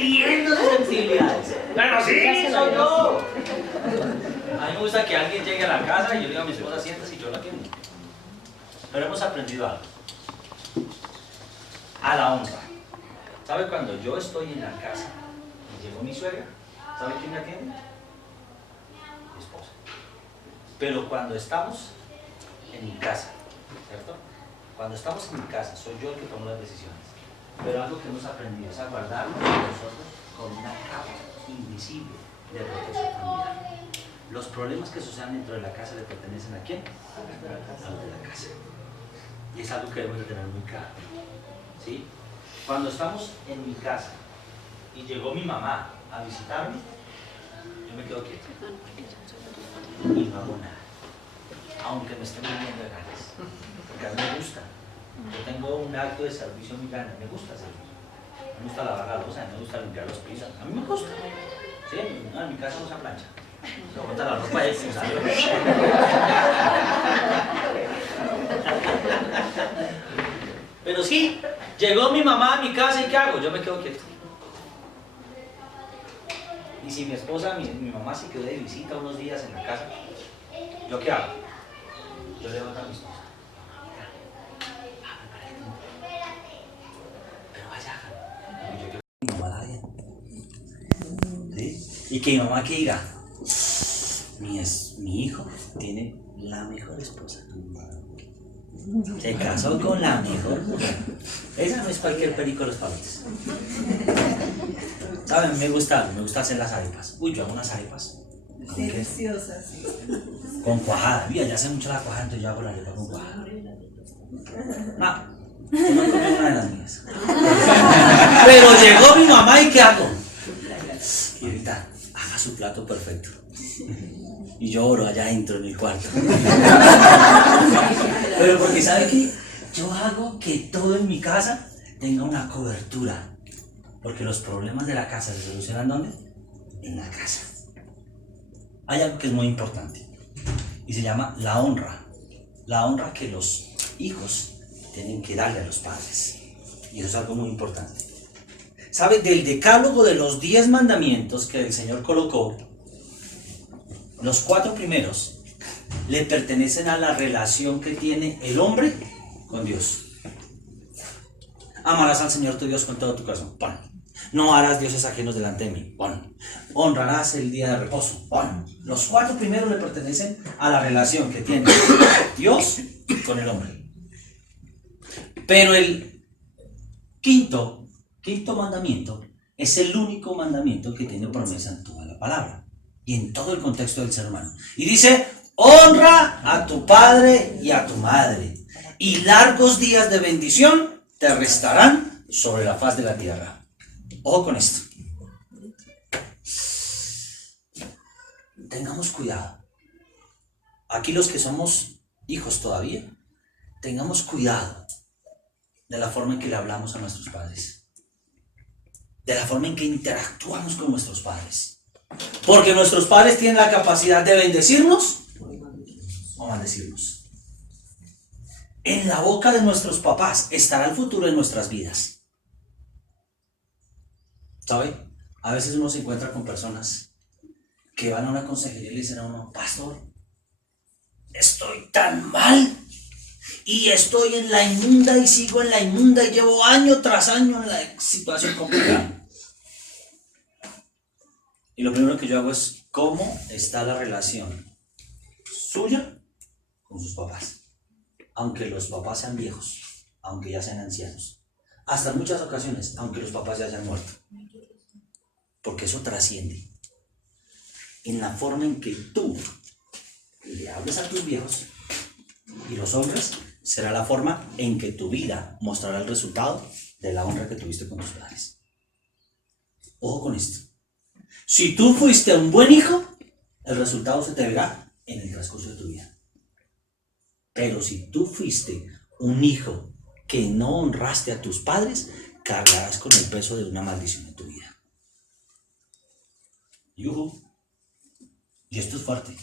Riendo de sensibilidades. Pero sí, soy yo. A mí me gusta que alguien llegue a la casa y yo le diga a mi esposa, siéntese y yo la atiendo. Pero hemos aprendido algo. A la honra. ¿Sabe cuando yo estoy en la casa y llegó mi suegra? ¿Sabe quién me atiende? Mi esposa. Pero cuando estamos en mi casa, ¿cierto? Cuando estamos en mi casa, soy yo el que tomo las decisiones. Pero algo que hemos aprendido es a guardarnos a nosotros con una capa invisible de protección familiar. Los problemas que sucedan dentro de la casa le pertenecen ¿a quién? A los de la casa. Y es algo que debemos de tener muy claro. ¿Sí? Cuando estamos en mi casa y llegó mi mamá a visitarme, yo me quedo quieto. Y no hago nada. Aunque me esté muriendo de ganas. Porque a mí me gusta. Yo tengo un acto de servicio muy grande. Me gusta servir. Me gusta lavar la loza, me gusta limpiar los pisos. A mí me gusta. ¿Sí? No, en mi casa no se plancha. Se bota la ropa y se sale. Pero sí, llegó mi mamá a mi casa y ¿qué hago? Yo me quedo quieto. Y si mi esposa, mi mamá se quedó de visita unos días en la casa, ¿yo qué hago? Yo le levanto a mi esposa. Pero vaya, y yo quiero que mi mamá la vea. ¿Sí? Y que mi mamá que diga, mi hijo tiene la mejor esposa. Se casó con la mejor mujer. Esa no es cualquier perico de los palotes. ¿Saben? Me gusta hacer las arepas. Uy, yo hago unas arepas. Deliciosas, sí. Con cuajada. Mira, ya hace mucho la cuajada, entonces yo hago la arepa con cuajada. No, yo no comí una de las mías. Pero llegó mi mamá y ¿qué hago? Y ahorita, haga su plato perfecto. Y yo oro allá adentro en el cuarto. Pero porque ¿sabe qué? Yo hago que todo en mi casa tenga una cobertura. Porque los problemas de la casa se solucionan ¿dónde? En la casa. Hay algo que es muy importante. Y se llama la honra. La honra que los hijos tienen que darle a los padres. Y eso es algo muy importante. ¿Sabe? Del decálogo de los 10 mandamientos que el Señor colocó, los 4 primeros le pertenecen a la relación que tiene el hombre con Dios. Amarás al Señor tu Dios con todo tu corazón. Pon. No harás dioses ajenos delante de mí. Pon. Honrarás el día de reposo. Pon. Los 4 primeros le pertenecen a la relación que tiene Dios con el hombre. Pero el quinto mandamiento es el único mandamiento que tiene promesa en toda la palabra y en todo el contexto del ser humano. Y dice, honra a tu padre y a tu madre, y largos días de bendición te restarán sobre la faz de la tierra. Ojo con esto. Tengamos cuidado. Aquí los que somos hijos todavía, tengamos cuidado de la forma en que le hablamos a nuestros padres, de la forma en que interactuamos con nuestros padres. Porque nuestros padres tienen la capacidad de bendecirnos o maldecirnos. En la boca de nuestros papás estará el futuro de nuestras vidas. ¿Sabe? A veces uno se encuentra con personas que van a una consejería y le dicen a uno, pastor, estoy tan mal y estoy en la inmunda y sigo en la inmunda y llevo año tras año en la situación complicada. Y lo primero que yo hago es, ¿cómo está la relación suya con sus papás? Aunque los papás sean viejos, aunque ya sean ancianos. Hasta en muchas ocasiones, aunque los papás ya hayan muerto. Porque eso trasciende. En la forma en que tú le hables a tus viejos y los honres, será la forma en que tu vida mostrará el resultado de la honra que tuviste con tus padres. Ojo con esto. Si tú fuiste un buen hijo, el resultado se te verá en el transcurso de tu vida. Pero si tú fuiste un hijo que no honraste a tus padres, cargarás con el peso de una maldición en tu vida. Y esto es fuerte.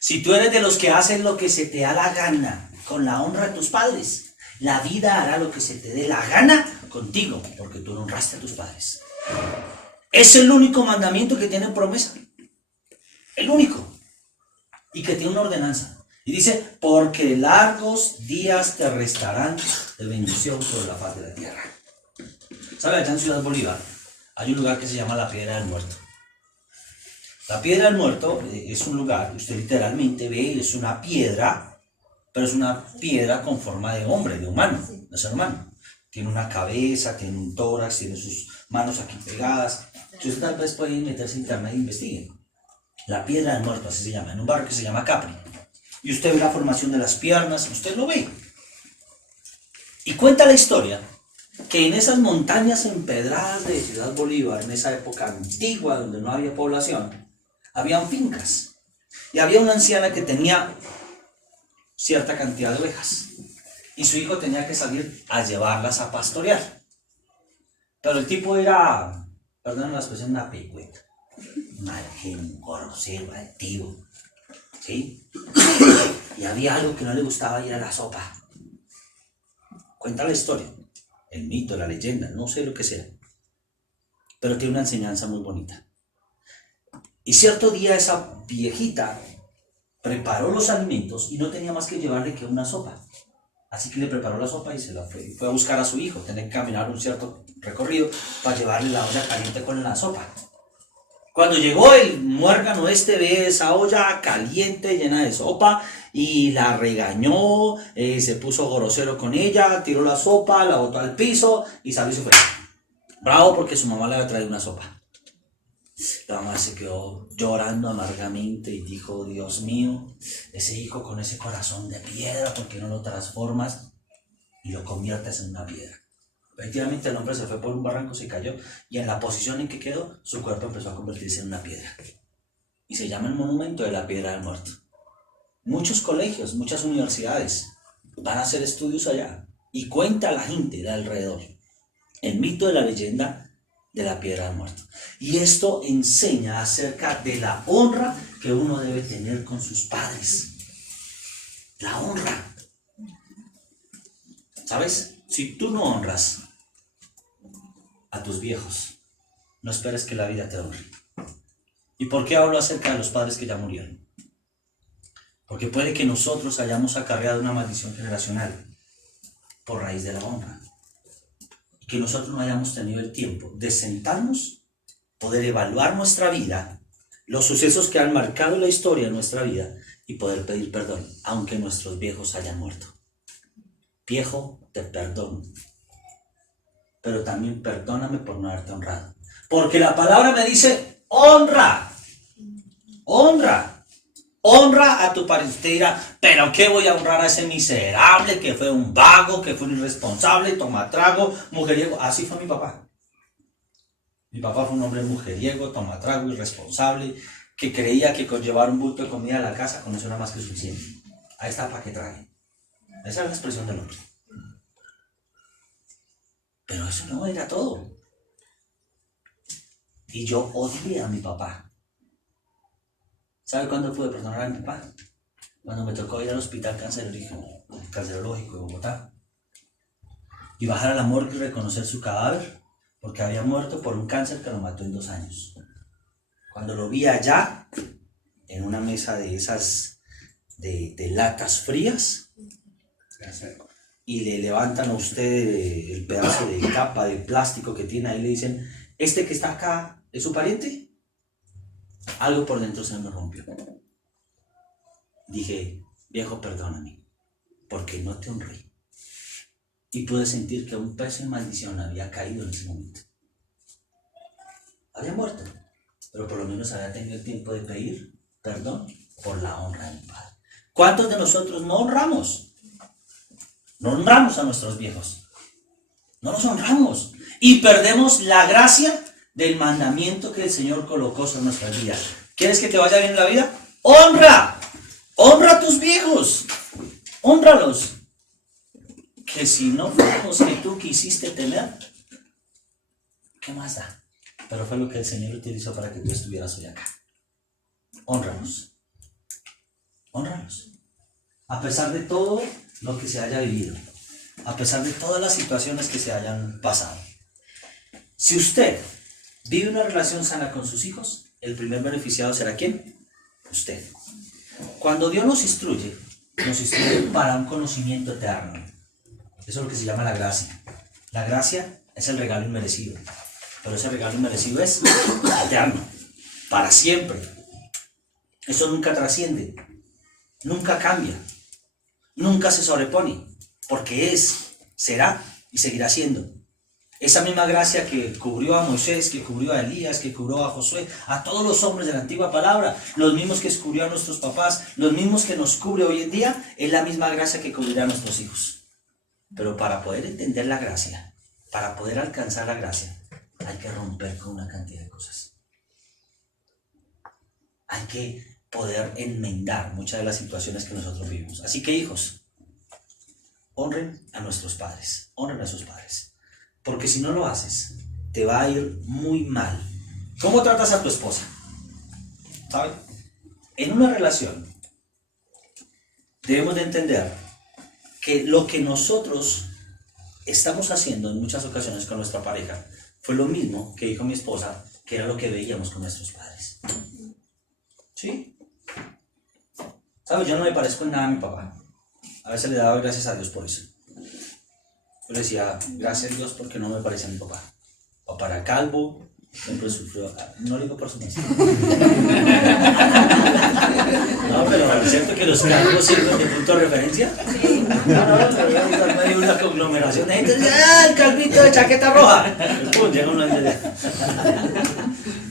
Si tú eres de los que hacen lo que se te da la gana con la honra de tus padres La vida hará lo que se te dé la gana contigo, porque tú no honraste a tus padres. Es el único mandamiento que tiene promesa. El único. Y que tiene una ordenanza. Y dice, porque largos días te restarán de bendición sobre la faz de la tierra. ¿Sabe? Allá en Ciudad Bolívar hay un lugar que se llama la Piedra del Muerto. La Piedra del Muerto es un lugar, usted literalmente ve, es una piedra, pero es una piedra con forma de hombre, de humano, de ser humano. Tiene una cabeza, tiene un tórax, tiene sus manos aquí pegadas. Entonces tal vez pueden meterse en internet e investiguen. La Piedra del Muerto, así se llama, en un barrio que se llama Capri. Y usted ve la formación de las piernas, usted lo ve. Y cuenta la historia que en esas montañas empedradas de Ciudad Bolívar, en esa época antigua donde no había población, habían fincas. Y había una anciana que tenía cierta cantidad de ovejas. Y su hijo tenía que salir a llevarlas a pastorear. Pero el tipo era, perdón la expresión, una pecueta. Mal genio, grosero, altivo. ¿Sí? Y había algo que no le gustaba y era la sopa. Cuenta la historia, el mito, la leyenda, no sé lo que sea. Pero tiene una enseñanza muy bonita. Y cierto día esa viejita preparó los alimentos y no tenía más que llevarle que una sopa. Así que le preparó la sopa y se la fue a buscar a su hijo. Tenía que caminar un cierto recorrido para llevarle la olla caliente con la sopa. Cuando llegó el muérgano ve esa olla caliente llena de sopa y la regañó, se puso grosero con ella, tiró la sopa, la botó al piso y salió y se fue. Bravo porque su mamá le había traído una sopa. La mamá se quedó llorando amargamente y dijo, Dios mío, ese hijo con ese corazón de piedra, ¿por qué no lo transformas y lo conviertes en una piedra? Efectivamente el hombre se fue por un barranco, se cayó y en la posición en que quedó, su cuerpo empezó a convertirse en una piedra. Y se llama el monumento de la Piedra del Muerto. Muchos colegios, muchas universidades van a hacer estudios allá y cuenta la gente de alrededor el mito de la leyenda de la Piedra del Muerto. Y esto enseña acerca de la honra que uno debe tener con sus padres. La honra. ¿Sabes? Si tú no honras a tus viejos, no esperes que la vida te honre. ¿Y por qué hablo acerca de los padres que ya murieron? Porque puede que nosotros hayamos acarreado una maldición generacional por raíz de la honra. Y que nosotros no hayamos tenido el tiempo de sentarnos, poder evaluar nuestra vida, los sucesos que han marcado la historia de nuestra vida y poder pedir perdón, aunque nuestros viejos hayan muerto. Viejo, te perdono, pero también perdóname por no haberte honrado. Porque la palabra me dice, honra, honra, honra a tu pariente. Te dirá, pero ¿qué voy a honrar a ese miserable que fue un vago, que fue un irresponsable, tomatrago, mujeriego? Así fue mi papá. Mi papá fue un hombre mujeriego, tomatrago, irresponsable, que creía que con llevar un bulto de comida a la casa con eso era más que suficiente. Ahí está para que trague. Esa es la expresión del hombre. Pero eso no era todo. Y yo odié a mi papá. ¿Sabe cuándo pude perdonar a mi papá? Cuando me tocó ir al hospital cancerológico de Bogotá y bajar a la morgue y reconocer su cadáver, porque había muerto por un cáncer que lo mató en 2 años. Cuando lo vi allá, en una mesa de esas de latas frías, y le levantan a usted el pedazo de capa de plástico que tiene ahí y le dicen, ¿este que está acá es su pariente? Algo por dentro se me rompió. Dije, viejo, perdóname, porque no te honré. Y pude sentir que un peso de maldición había caído en ese momento. Había muerto, pero por lo menos había tenido el tiempo de pedir perdón por la honra de mi padre. ¿Cuántos de nosotros no honramos? No honramos a nuestros viejos. No los honramos. Y perdemos la gracia del mandamiento que el Señor colocó sobre nuestras vidas. ¿Quieres que te vaya bien en la vida? ¡Honra! ¡Honra a tus viejos! ¡Honralos! Que si no fuimos que tú quisiste tener, ¿qué más da? Pero fue lo que el Señor utilizó para que tú estuvieras hoy acá. Honralos. Honralos. A pesar de todo lo que se haya vivido. a pesar de todas las situaciones que se hayan pasado. Si usted vive una relación sana con sus hijos, el primer beneficiado será ¿quién? Usted. Cuando Dios nos instruye para un conocimiento eterno. Eso es lo que se llama la gracia. La gracia es el regalo inmerecido, pero ese regalo inmerecido es eterno, para siempre. Eso nunca trasciende, nunca cambia, nunca se sobrepone, porque es, será y seguirá siendo. Esa misma gracia que cubrió a Moisés, que cubrió a Elías, que cubrió a Josué, a todos los hombres de la antigua palabra, los mismos que cubrió a nuestros papás, los mismos que nos cubre hoy en día, es la misma gracia que cubrirá a nuestros hijos. Pero para poder entender la gracia, para poder alcanzar la gracia, hay que romper con una cantidad de cosas. Hay que poder enmendar muchas de las situaciones que nosotros vivimos. Así que, hijos, honren a nuestros padres, honren a sus padres. Porque si no lo haces, te va a ir muy mal. ¿Cómo tratas a tu esposa? ¿Saben? En una relación, debemos de entender que lo que nosotros estamos haciendo en muchas ocasiones con nuestra pareja fue lo mismo que dijo mi esposa, que era lo que veíamos con nuestros padres. ¿Sí? ¿Sabes? Yo no me parezco en nada a mi papá. A veces le daba gracias a Dios por eso. Yo le decía, gracias a Dios porque no me parece a mi papá. Papá era calvo, siempre sufrió. No lo digo por su maestro. No, pero es cierto que los calvos sirven de punto de referencia. No, hay una conglomeración de gente. ¡Ah, el calvito de chaqueta roja! ¡Pum! Llega uno de allá.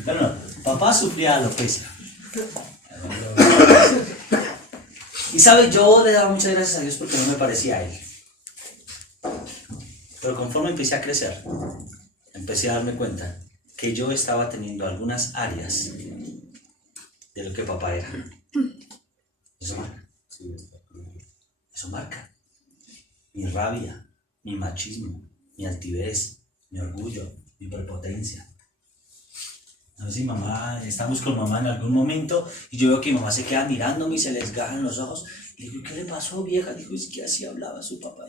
Pero no, papá sufría alopecia. Y sabe, yo le daba muchas gracias a Dios porque no me parecía a él. Pero conforme empecé a crecer, empecé a darme cuenta que yo estaba teniendo algunas áreas de lo que papá era. Eso marca. Eso marca. Mi rabia, mi machismo, mi altivez, mi orgullo, mi prepotencia. A veces estamos con mamá en algún momento y yo veo que mi mamá se queda mirándome y se les ganan los ojos. Y digo, ¿qué le pasó, vieja? Dijo, es que así hablaba su papá.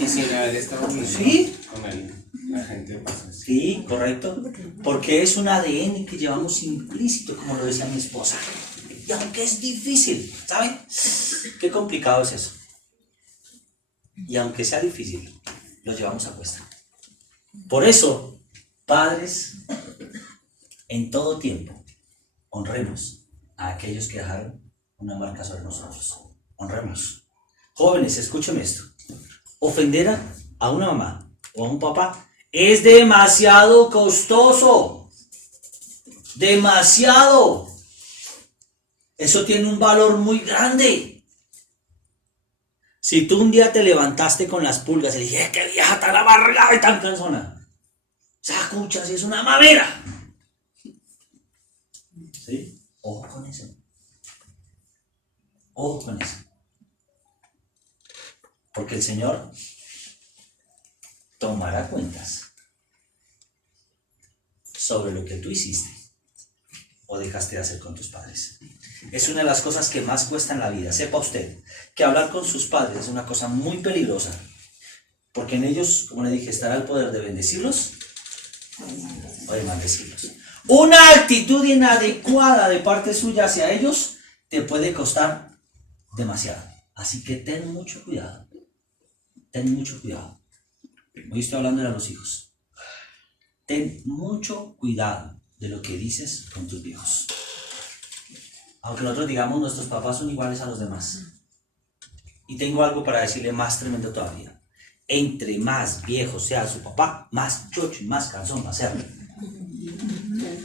Y sin haber estado ¿Sí? con la gente pasa así. Sí, correcto. Porque es un ADN que llevamos implícito, como lo decía mi esposa. Y aunque es difícil, ¿saben? Qué complicado es eso. Y aunque sea difícil, lo llevamos a cuesta. Por eso, padres, en todo tiempo, honremos a aquellos que dejaron una marca sobre nosotros. Honremos. Jóvenes, escúchenme esto. Ofender a una mamá o a un papá es demasiado costoso. Demasiado. Eso tiene un valor muy grande. Si tú un día te levantaste con las pulgas y le dije, qué vieja tan amargada y tan cansona. Sacuchas, es una mamera. ¿Sí? Ojo con eso. Ojo con eso. Porque el Señor tomará cuentas sobre lo que tú hiciste o dejaste de hacer con tus padres. Es una de las cosas que más cuesta en la vida. Sepa usted que hablar con sus padres es una cosa muy peligrosa, porque en ellos, como le dije, estará el poder de bendecirlos o de maldecirlos. Una actitud inadecuada de parte suya hacia ellos te puede costar demasiado. Así que ten mucho cuidado. Ten mucho cuidado. Hoy estoy hablando de los hijos. Ten mucho cuidado de lo que dices con tus hijos. Aunque nosotros digamos nuestros papás son iguales a los demás. Y tengo algo para decirle más tremendo todavía. Entre más viejo sea su papá, más chocho y más cansón va a ser.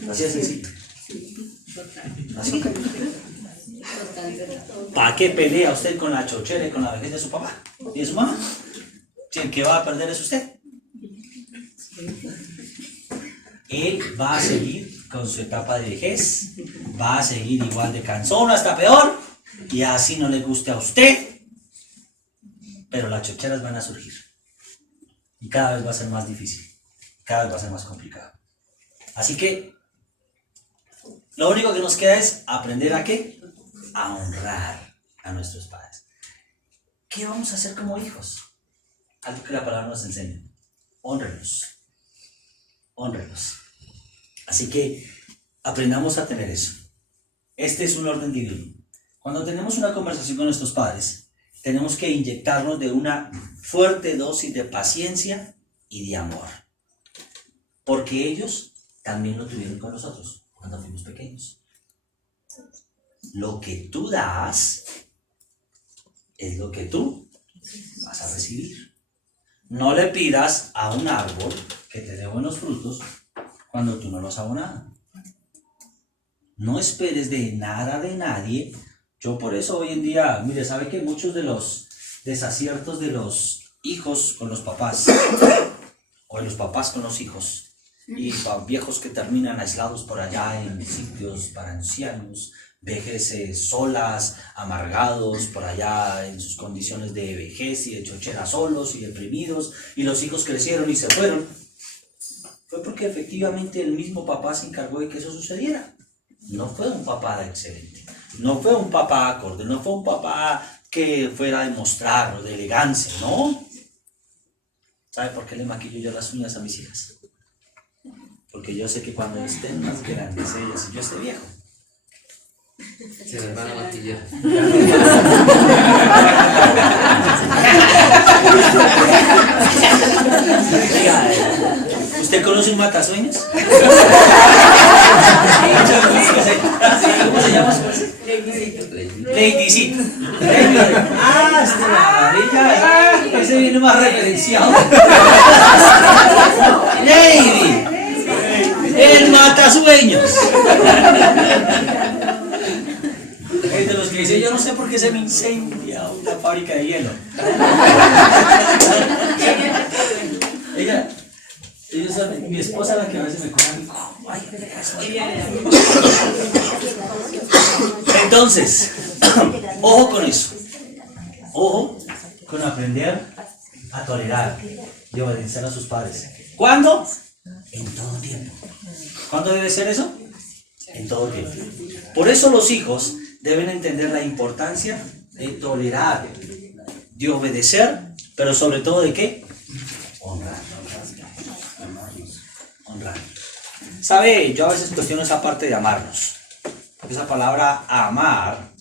Así es sencillo. Así. ¿Para qué pelea usted con la chochera y con la vejez de su papá y de su mamá? Si el que va a perder es usted. Él va a seguir con su etapa de vejez, va a seguir igual de cansón, hasta peor, y así no le guste a usted, pero las chocheras van a surgir. Y cada vez va a ser más difícil, cada vez va a ser más complicado. Así que, lo único que nos queda es aprender a ¿qué? A honrar a a nuestros padres. ¿Qué vamos a hacer como hijos? Algo que la palabra nos enseña. Hónrenlos. Hónrenlos. Así que aprendamos a tener eso. Este es un orden divino. Cuando tenemos una conversación con nuestros padres, tenemos que inyectarnos de una fuerte dosis de paciencia y de amor. Porque ellos también lo tuvieron con nosotros cuando fuimos pequeños. Lo que tú das es lo que tú vas a recibir. No le pidas a un árbol que te dé buenos frutos cuando tú no lo has abonado. No esperes de nada de nadie. Yo por eso hoy en día, mire, sabe que muchos de los desaciertos de los hijos con los papás, o de los papás con los hijos, y viejos que terminan aislados por allá en sitios para ancianos, vejeces solas, amargados por allá en sus condiciones de vejez y de chochera solos y deprimidos, y los hijos crecieron y se fueron, fue porque efectivamente el mismo papá se encargó de que eso sucediera. No fue un papá excelente, no fue un papá acorde, no fue un papá que fuera a demostrar de elegancia, ¿no? ¿Sabe por qué le maquillo yo las uñas a mis hijas? Porque yo sé que cuando estén más grandes ellas y yo esté viejo, se las van a maquillar. ¿usted conoce un matasueños? ¿Cómo se llama su esposa? Ladycito. Ah, este maravilla. Ese viene más referenciado. Lady. El matasueños. Es de los que dice, yo no sé por qué se me incendia una fábrica de hielo. Ellos saben, mi esposa la que a veces me coge a mí. Entonces, ojo con eso. Ojo con aprender a tolerar y obedecer a sus padres. ¿Cuándo? En todo tiempo. ¿Cuándo debe ser eso? En todo tiempo. Por eso los hijos deben entender la importancia de tolerar, de obedecer, pero sobre todo de ¿qué? Honrar. Honrar. ¿Sabe? Yo a veces cuestiono esa parte de amarnos. Esa palabra amar,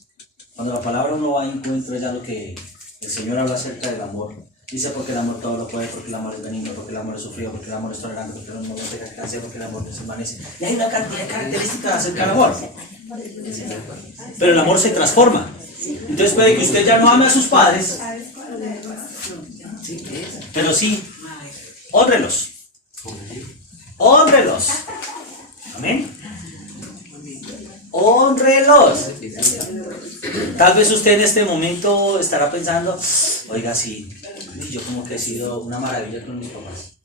cuando la palabra uno va a encuentro ya lo que el Señor habla acerca del amor. Dice porque el amor todo lo puede, porque el amor es benigno, porque el amor es sufrido, porque el amor es tolerante, porque el amor no deja descansar, porque el amor no se envanece. Y hay una cantidad de características acerca del amor. Pero el amor se transforma. Entonces puede que usted ya no ame a sus padres, pero sí, hónrelos. Hónrelos. Amén. Honrelos. Tal vez usted en este momento estará pensando, oiga, sí, yo como que he sido una maravilla con mis papás.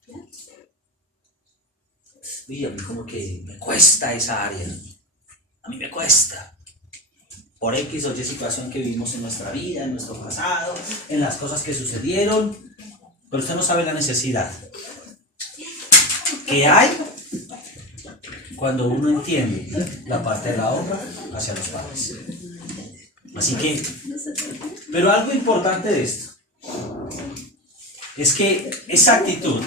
Uy, a mí como que me cuesta esa área. A mí me cuesta. Por X o Y situación que vivimos en nuestra vida, en nuestro pasado, en las cosas que sucedieron. Pero usted no sabe la necesidad que hay cuando uno entiende la parte de la honra hacia los padres. Así que, pero algo importante de esto es que esa actitud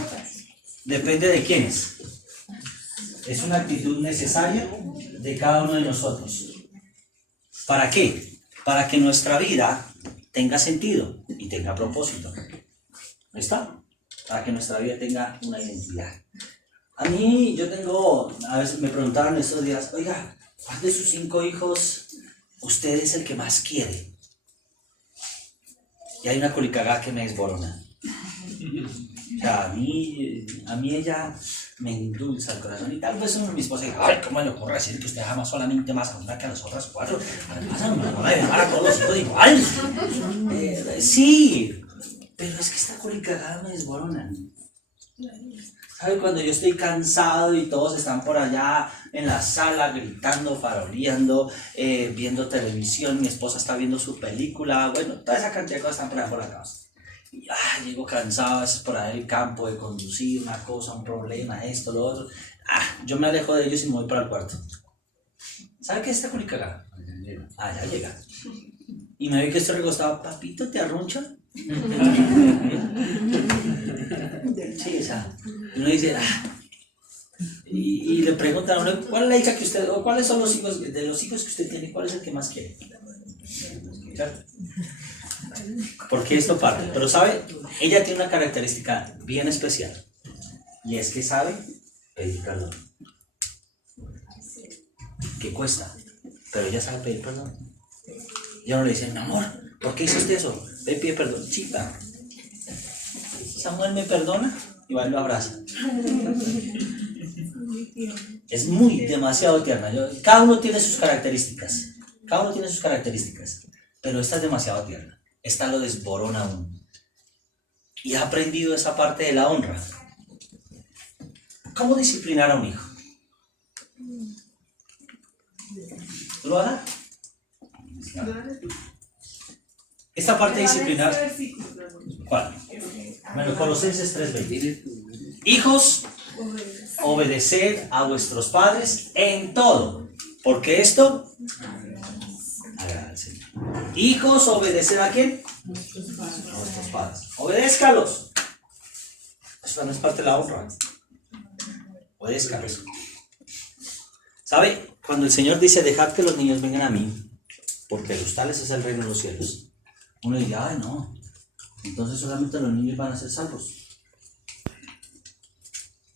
depende de quiénes. Es una actitud necesaria de cada uno de nosotros. ¿Para qué? Para que nuestra vida tenga sentido y tenga propósito. ¿Ahí está? Para que nuestra vida tenga una identidad. A mí, a veces me preguntaron estos días, oiga, ¿cuál de sus 5 hijos usted es el que más quiere? Y hay una culicagada que me desborona. O sea, a mí ella me endulza el corazón. Y tal vez uno de mis esposas diga, ay, ¿cómo le ocurre decir que usted ama solamente más a una que a las otras 4? Además, no me va a dejar a todos los hijos igual. Sí, pero es que esta culicagada me desborona. ¿Sabe? Cuando yo estoy cansado y todos están por allá en la sala gritando, faroleando, viendo televisión, mi esposa está viendo su película, bueno, toda esa cantidad de cosas están por allá por la casa. Y llego cansado, a veces por ahí el campo de conducir, una cosa, un problema, esto, lo otro. Yo me alejo de ellos y me voy para el cuarto. ¿Sabe qué es esta culicagada? Ya llega. y me ve que estoy recostado, papito, ¿te arruncha? Sí, o sea, uno dice, y le preguntan a uno, ¿cuál es la hija que usted, o cuáles son los hijos, de los hijos que usted tiene, cuál es el que más quiere? ¿Cierto? Porque esto parte, pero sabe, ella tiene una característica bien especial, y es que sabe pedir perdón. Que cuesta, pero ella sabe pedir perdón. Y uno le dice, mi amor, ¿por qué hiciste eso? Ve, pide perdón, chica. Samuel me perdona y va y lo abraza. Es demasiado tierna. Cada uno tiene sus características. Pero esta es demasiado tierna. Esta lo desborona aún. Y ha aprendido esa parte de la honra. ¿Cómo disciplinar a un hijo? ¿Tú lo vas a dar? Esta parte de disciplinar. ¿Cuál? Bueno, Colosenses 3:20. Hijos, obedeced a vuestros padres en todo, porque esto agrada al Señor. Hijos, obedeced ¿a quién? A vuestros padres. Obedézcalos. Eso no es parte de la honra. Obedézcalos. ¿Sabe? Cuando el Señor dice, dejad que los niños vengan a mí, porque de los tales es el reino de los cielos, uno dice, ay no, entonces solamente los niños van a ser salvos.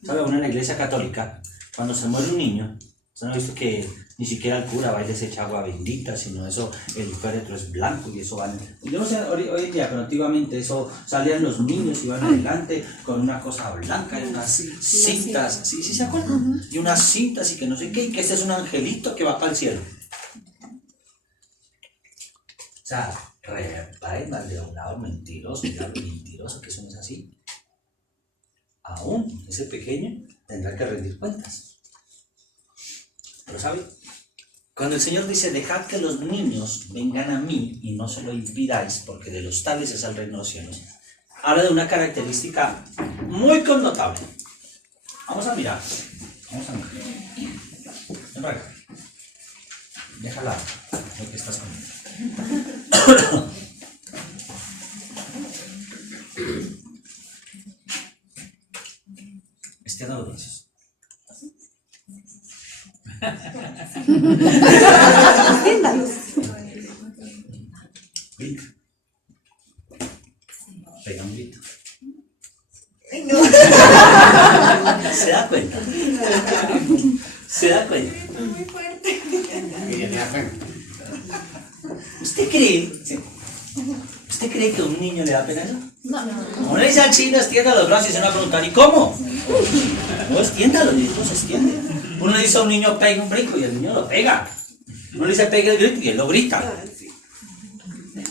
¿Sabe? Uno en la iglesia católica, cuando se muere un niño, usted no ha visto que ni siquiera el cura va y les echa agua bendita, sino eso, el féretro es blanco y eso van. Yo no sé hoy en día, pero antiguamente eso salían los niños y iban adelante con una cosa blanca y unas cintas, ¿sí se acuerdan? Y unas cintas y que no sé qué, y que este es un angelito que va para el cielo. O sea, reparen de un lado mentiroso, que eso no es así. Aún ese pequeño tendrá que rendir cuentas. Pero ¿sabe? Cuando el Señor dice, dejad que los niños vengan a mí y no se lo impidáis, porque de los tales es el reino de los cielos, habla de una característica muy connotable. Vamos a mirar. Ven para acá. Déjala lo que estás comiendo. Extienda los brazos. Grita. Pega un grito. ¿Se da cuenta? ¿Se da cuenta? Muy fuerte. ¿Usted cree que a un niño le da pena eso? No. Uno le dice al chino, extienda los brazos y se van a preguntar, ¿y cómo? No, extienda, los niños se extienden. Uno le dice a un niño, pega un brinco y el niño lo pega. Uno le dice, pega el grito y él lo grita.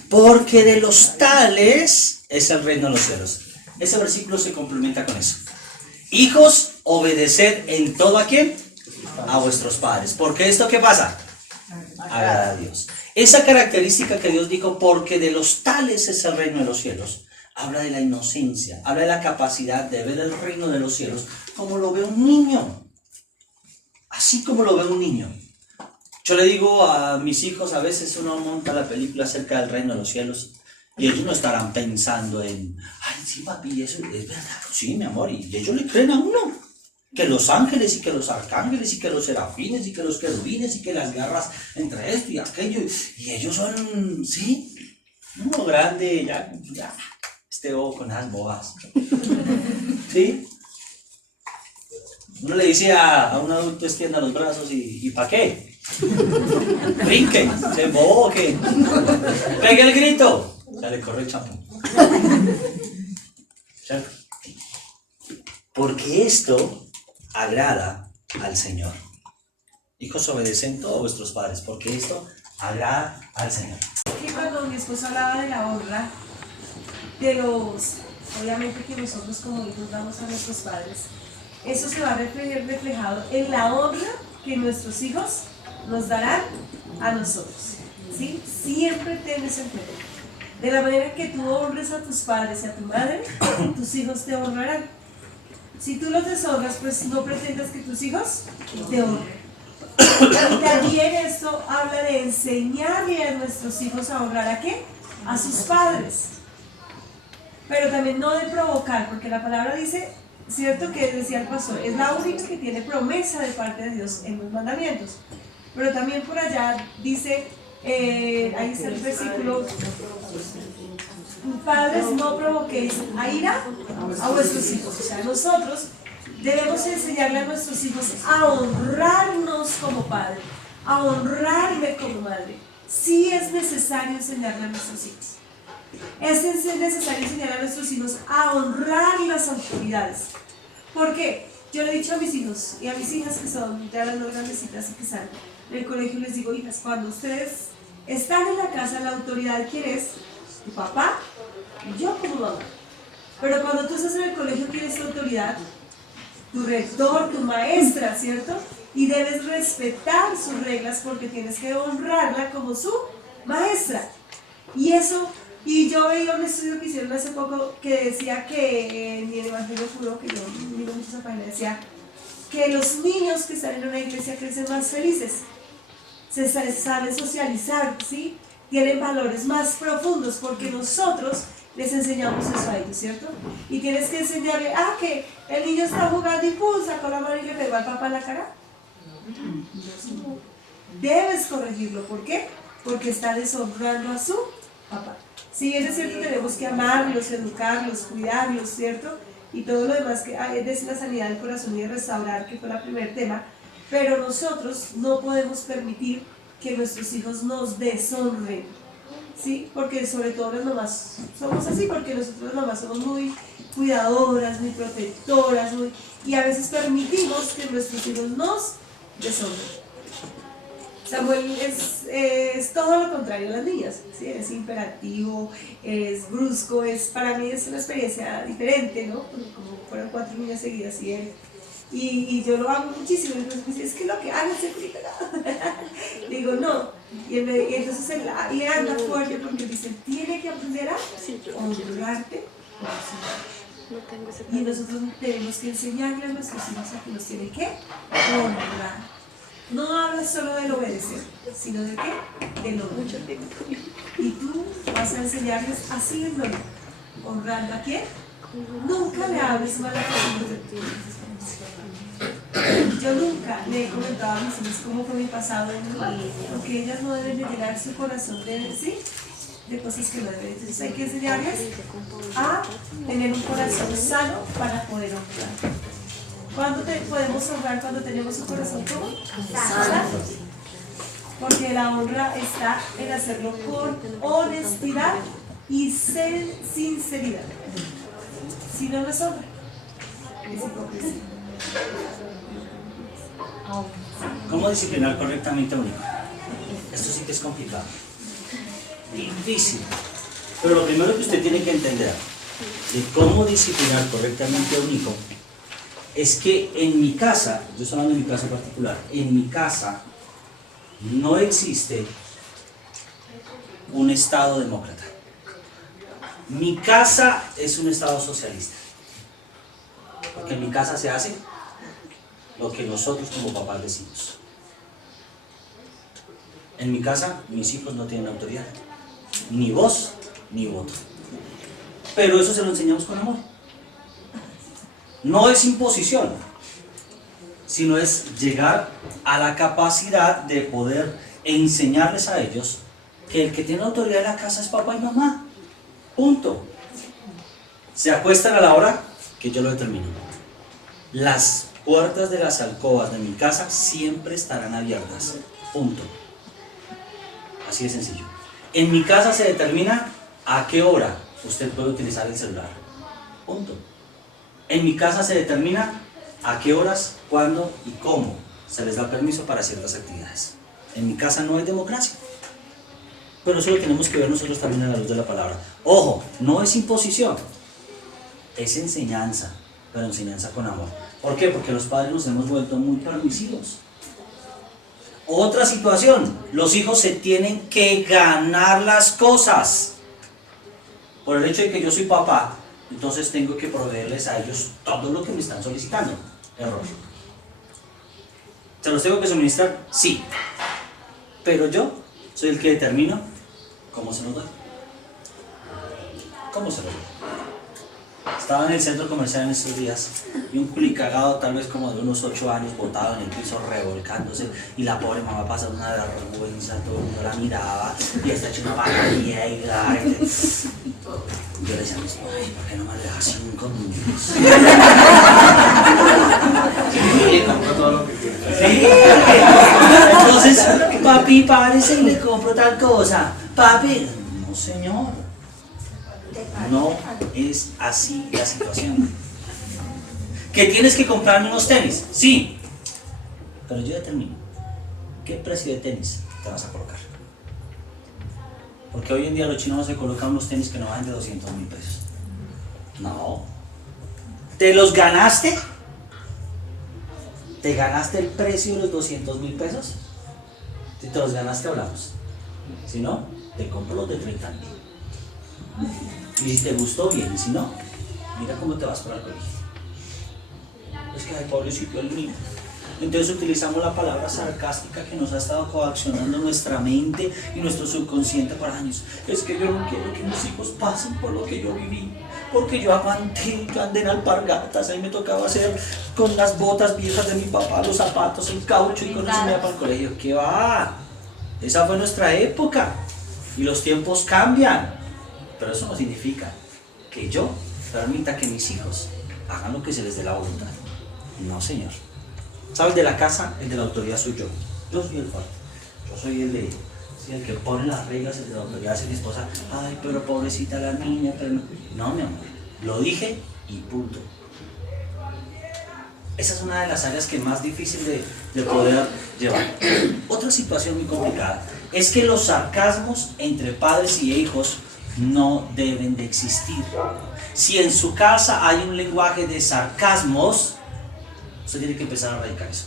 Porque de los tales es el reino de los cielos. Ese versículo se complementa con eso. Hijos, obedeced en todo ¿a quién? A vuestros padres. Porque esto ¿qué pasa? Agrada a Dios. Esa característica que Dios dijo, porque de los tales es el reino de los cielos, habla de la inocencia, habla de la capacidad de ver el reino de los cielos como lo ve un niño. Así como lo ve un niño. Yo le digo a mis hijos, a veces uno monta la película acerca del reino de los cielos y ellos no estarán pensando en, ay, sí, papi, eso es verdad, sí, mi amor, y ellos le creen a uno. Que los ángeles y que los arcángeles y que los serafines y que los querubines y que las guerras entre esto y aquello, y ellos son, sí, uno grande, ya, este bobo con las bobas, ¿sí? Uno le dice a un adulto, extienda los brazos y ¿para qué? Brinque, se embobó o qué, pegue el grito, ya le corre el champú, ¿cierto? Porque esto agrada al Señor. Hijos, obedecen todos vuestros padres, porque esto agrada al Señor. Y cuando mi esposo hablaba de la honra, obviamente que nosotros como hijos damos a nuestros padres, eso se va a ver reflejado en la honra que nuestros hijos nos darán a nosotros, ¿sí? Siempre ten eso en cuenta. De la manera que tú honres a tus padres y a tu madre, tus hijos te honrarán. Si tú los deshonras, pues no pretendas que tus hijos te honren. Y también esto habla de enseñarle a nuestros hijos a honrar ¿a qué? A sus padres. Pero también no de provocar, porque la palabra dice, cierto que decía el pastor, es la única que tiene promesa de parte de Dios en los mandamientos. Pero también por allá dice, ahí está el versículo, padres no provoquéis a ira a vuestros hijos. O sea, nosotros debemos enseñarle a nuestros hijos a honrarnos como padre, a honrarme como madre. Sí es necesario enseñarle a nuestros hijos. Es necesario enseñar a nuestros hijos a honrar las autoridades. ¿Por qué? Yo le he dicho a mis hijos y a mis hijas que son ya las no grandecitas y que salen del colegio, les digo, hijas, cuando ustedes están en la casa, la autoridad, ¿quién es? Tu papá y yo como mamá. Pero cuando tú estás en el colegio, ¿quién es tu autoridad? Tu rector, tu maestra, ¿cierto? Y debes respetar sus reglas porque tienes que honrarla como su maestra. Y eso, y yo veía un estudio que hicieron hace poco que decía que en el Evangelio Puro, que yo miro mucho esa página, decía que los niños que están en una iglesia crecen más felices, se saben socializar, ¿sí? Tienen valores más profundos porque nosotros les enseñamos eso a ellos, ¿cierto? Y tienes que enseñarle, que el niño está jugando y pum, sacó la mano y le pegó al papá en la cara. No. Debes corregirlo, ¿por qué? Porque está deshonrando a su papá. Si bien es cierto, tenemos que amarlos, educarlos, cuidarlos, ¿cierto? Y todo lo demás que es la sanidad del corazón y de restaurar, que fue el primer tema, pero nosotros no podemos permitir que nuestros hijos nos deshonren, ¿sí? Porque sobre todo las mamás somos así, porque nosotros las mamás somos muy cuidadoras, muy protectoras, y a veces permitimos que nuestros hijos nos deshonren. Samuel es todo lo contrario a las niñas, ¿sí? Es imperativo, es brusco, para mí es una experiencia diferente, ¿no? Porque como fueron 4 niñas seguidas y yo lo hago muchísimo, entonces me dice, es que lo que hago es grita. Digo, no, y entonces él anda fuerte porque dice, tiene que aprender a honrarte como su madre. Y nosotros tenemos que enseñarle a nuestros hijos a que nos tienen que honrar. No habla solo del obedecer, sino de qué? Del honrar. Y tú vas a enseñarles así en honor. ¿Honrando a quién? Nunca le hables mal a tus hijos. Yo nunca le he comentado a mis hijas cómo fue mi pasado en el mal, porque ellas no deben de llenar su corazón de cosas que no deben. Entonces hay que enseñarles a tener un corazón sano para poder honrar. ¿Cuándo podemos honrar? Cuando tenemos un corazón como sano. Porque la honra está en hacerlo con honestidad y sinceridad. Si no, no es honra, es hipocresía. ¿Cómo disciplinar correctamente a un hijo? Esto sí que es complicado, difícil. Pero lo primero que usted tiene que entender de cómo disciplinar correctamente a un hijo es que en mi casa, yo estoy hablando de mi caso particular, en mi casa no existe un Estado demócrata. Mi casa es un Estado socialista. Porque en mi casa se hace lo que nosotros como papás decimos. En mi casa mis hijos no tienen autoridad, ni voz ni voto. Pero eso se lo enseñamos con amor. No es imposición, sino es llegar a la capacidad de poder enseñarles a ellos que el que tiene autoridad en la casa es papá y mamá. Punto. Se acuestan a la hora que yo lo determino. Las puertas de las alcobas de mi casa siempre estarán abiertas. Punto. Así de sencillo. En mi casa se determina a qué hora usted puede utilizar el celular. Punto. En mi casa se determina a qué horas, cuándo y cómo se les da permiso para ciertas actividades. En mi casa no hay democracia. Pero eso lo tenemos que ver nosotros también a la luz de la palabra. Ojo, no es imposición, es enseñanza, pero enseñanza con amor. ¿Por qué? Porque los padres nos hemos vuelto muy permisivos. Otra situación, los hijos se tienen que ganar las cosas. Por el hecho de que yo soy papá, entonces tengo que proveerles a ellos todo lo que me están solicitando. Error. ¿Se los tengo que suministrar? Sí. Pero yo soy el que determino cómo se los doy. ¿Cómo se los doy? Estaba en el centro comercial en estos días y un culicagado tal vez como de unos 8 años botado en el piso revolcándose y la pobre mamá pasa una vergüenza, todo el mundo la miraba y está hecho una batería y yo le decía a mi esposa, ay, ¿por qué no me dejas 5 minutos? Oye, compró todo lo que quiere. Sí. Entonces, papi, párese y le compro tal cosa. Papi, no señor. No es así la situación. ¿Que tienes que comprarme unos tenis? Sí. Pero yo determino qué precio de tenis te vas a colocar. Porque hoy en día los chinos no se colocan unos tenis que no bajan de 200.000 pesos. No. ¿Te los ganaste? ¿Te ganaste el precio de los 200.000 pesos? Si te los ganaste, hablamos. Si no, te compro los de 30.000. Y si te gustó, bien. Y si no, mira cómo te vas para el colegio. Es que hay pobrecito el niño. Entonces utilizamos la palabra sarcástica que nos ha estado coaccionando nuestra mente y nuestro subconsciente por años. Es que yo no quiero que mis hijos pasen por lo que yo viví. Porque yo aguanté, yo andé en alpargatas, ahí me tocaba hacer con las botas viejas de mi papá, los zapatos, el caucho y con eso me iba para el colegio. ¿Qué va? Esa fue nuestra época y los tiempos cambian. Pero eso no significa que yo permita que mis hijos hagan lo que se les dé la voluntad. No, señor. ¿Sabes? De la casa, el de la autoridad soy yo. Yo soy el fuerte. Yo soy el que pone las reglas, el de la autoridad. Es mi esposa. Ay, pero pobrecita la niña. Pero no. No, mi amor. Lo dije y punto. Esa es una de las áreas que es más difícil de poder llevar. Otra situación muy complicada es que los sarcasmos entre padres y hijos no deben de existir. Si en su casa hay un lenguaje de sarcasmos, usted tiene que empezar a erradicar eso.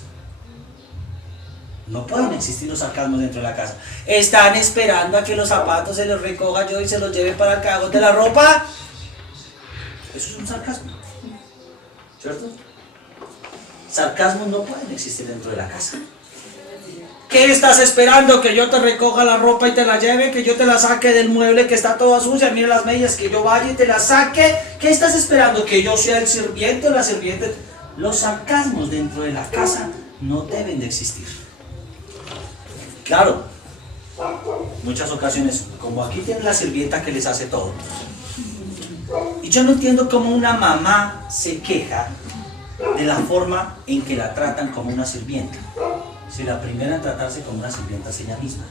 No pueden existir los sarcasmos dentro de la casa. Están esperando a que los zapatos se los recoja yo y se los lleve para el cajón de la ropa. Eso es un sarcasmo, ¿cierto? Sarcasmos no pueden existir dentro de la casa. ¿Qué estás esperando? ¿Que yo te recoja la ropa y te la lleve? ¿Que yo te la saque del mueble que está toda sucia? Mira las medias, que yo vaya y te la saque. ¿Qué estás esperando? ¿Que yo sea el sirviente o la sirviente? Los sarcasmos dentro de la casa no deben de existir. Claro, muchas ocasiones, como aquí tiene la sirvienta que les hace todo. Y yo no entiendo cómo una mamá se queja de la forma en que la tratan como una sirvienta. Si la primera en tratarse como una sirvienta es ella misma.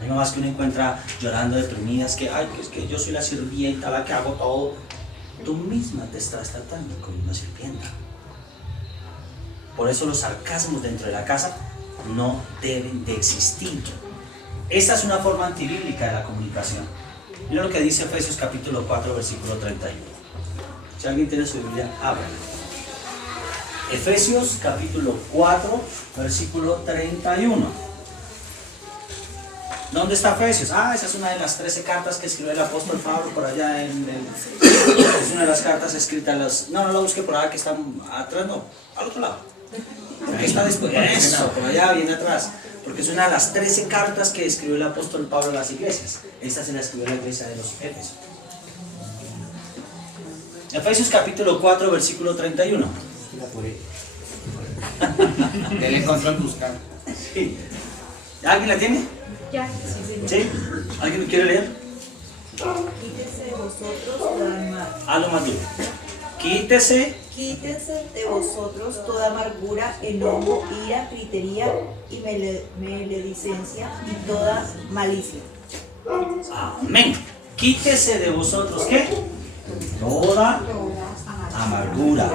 Hay mamás que uno encuentra llorando, deprimidas, que ay, es que yo soy la sirvienta, la que hago todo. Tú misma te estás tratando como una sirvienta. Por eso los sarcasmos dentro de la casa no deben de existir. Esta es una forma antibíblica de la comunicación. Mira lo que dice Efesios capítulo 4, versículo 31. Si alguien tiene su Biblia, ábrala. Efesios capítulo 4, versículo 31. ¿Dónde está Efesios? Ah, esa es una de las 13 cartas que escribió el apóstol Pablo por allá es una de las cartas escritas no la busque por allá que están atrás, no, al otro lado. Ahí está después, eso, por allá, bien atrás. Porque es una de las 13 cartas que escribió el apóstol Pablo a las iglesias. Esta se la escribió a la iglesia de los Efesios. Efesios capítulo 4, versículo 31. Él encontró en buscar. Sí. ¿Alguien la tiene? Ya, sí, señor. ¿Sí? ¿Alguien quiere leer? Quítese de vosotros toda amargura. Hazlo más duro. Quítese. Quítese de vosotros toda amargura, enojo, ira, gritería y maledicencia y toda malicia. Amén. Quítese de vosotros, ¿qué? Toda amargura.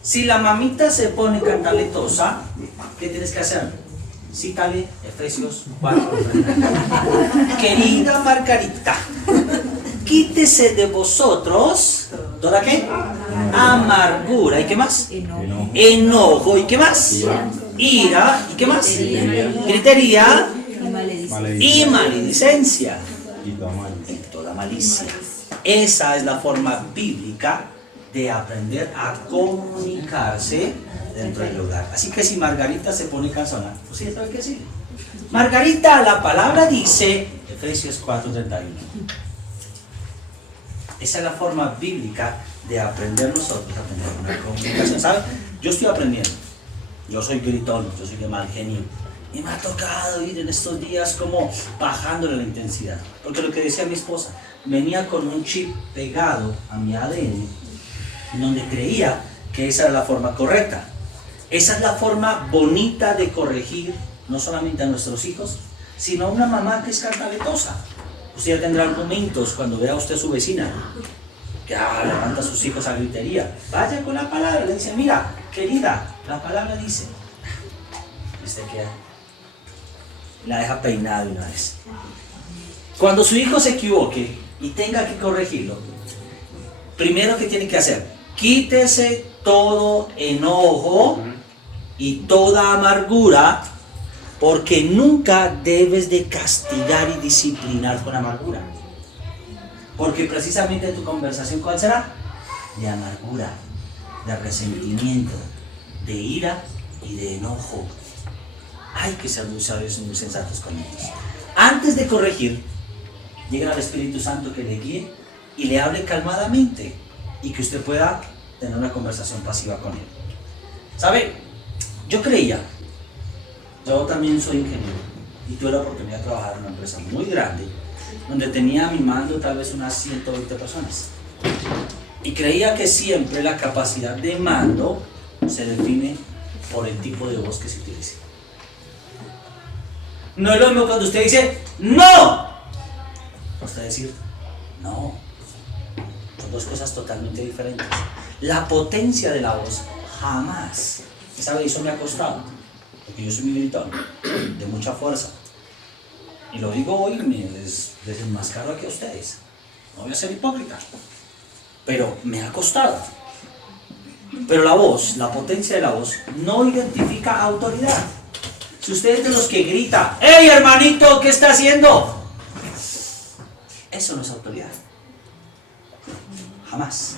Si la mamita se pone cantaletosa, ¿qué tienes que hacer? Cítale Efesios 4. Querida Margarita, quítese de vosotros, ¿toda qué? Amargura. ¿Y qué más? Enojo. ¿Y qué más? Ira. ¿Y qué más? Gritería y maledicencia. Y toda malicia. Esa es la forma bíblica de de aprender a comunicarse dentro del hogar. Así que si Margarita se pone cansona, pues sí, ¿sabe qué decir? Margarita, la palabra dice, Efesios 4:31. Esa es la forma bíblica de aprender nosotros a tener una comunicación. ¿Sabe? Yo estoy aprendiendo. Yo soy gritón, yo soy de mal genio. Y me ha tocado ir en estos días como bajándole la intensidad. Porque lo que decía mi esposa, venía con un chip pegado a mi ADN, donde creía que esa era la forma correcta. Esa es la forma bonita de corregir no solamente a nuestros hijos, sino a una mamá que es cantaletosa. Usted ya tendrá momentos cuando vea a usted a su vecina que levanta a sus hijos a gritería. Vaya con la palabra, le dice, mira, querida, la palabra dice. Y usted queda, la deja peinada de una vez. Cuando su hijo se equivoque y tenga que corregirlo, primero que tiene que hacer, quítese todo enojo y toda amargura, porque nunca debes de castigar y disciplinar con amargura. Porque precisamente tu conversación, ¿cuál será? De amargura, de resentimiento, de ira y de enojo. Hay que ser muy sabios y muy sensatos con ellos. Antes de corregir, llega al Espíritu Santo que le guíe y le hable calmadamente y que usted pueda tener una conversación pasiva con él. ¿Sabe? Yo también soy ingeniero y tuve la oportunidad de trabajar en una empresa muy grande donde tenía a mi mando tal vez unas 120 personas y creía que siempre la capacidad de mando se define por el tipo de voz que se utilice. No es lo mismo cuando usted dice ¡no! Usted decir no. Son dos cosas totalmente diferentes. La potencia de la voz jamás. ¿Sabe? Eso me ha costado. Porque yo soy militar de mucha fuerza. Y lo digo hoy, me desenmascaro aquí a ustedes. No voy a ser hipócrita. Pero me ha costado. Pero la voz, la potencia de la voz, no identifica autoridad. Si usted es de los que grita, ¡hey hermanito, ¿qué está haciendo? Eso no es autoridad. Jamás.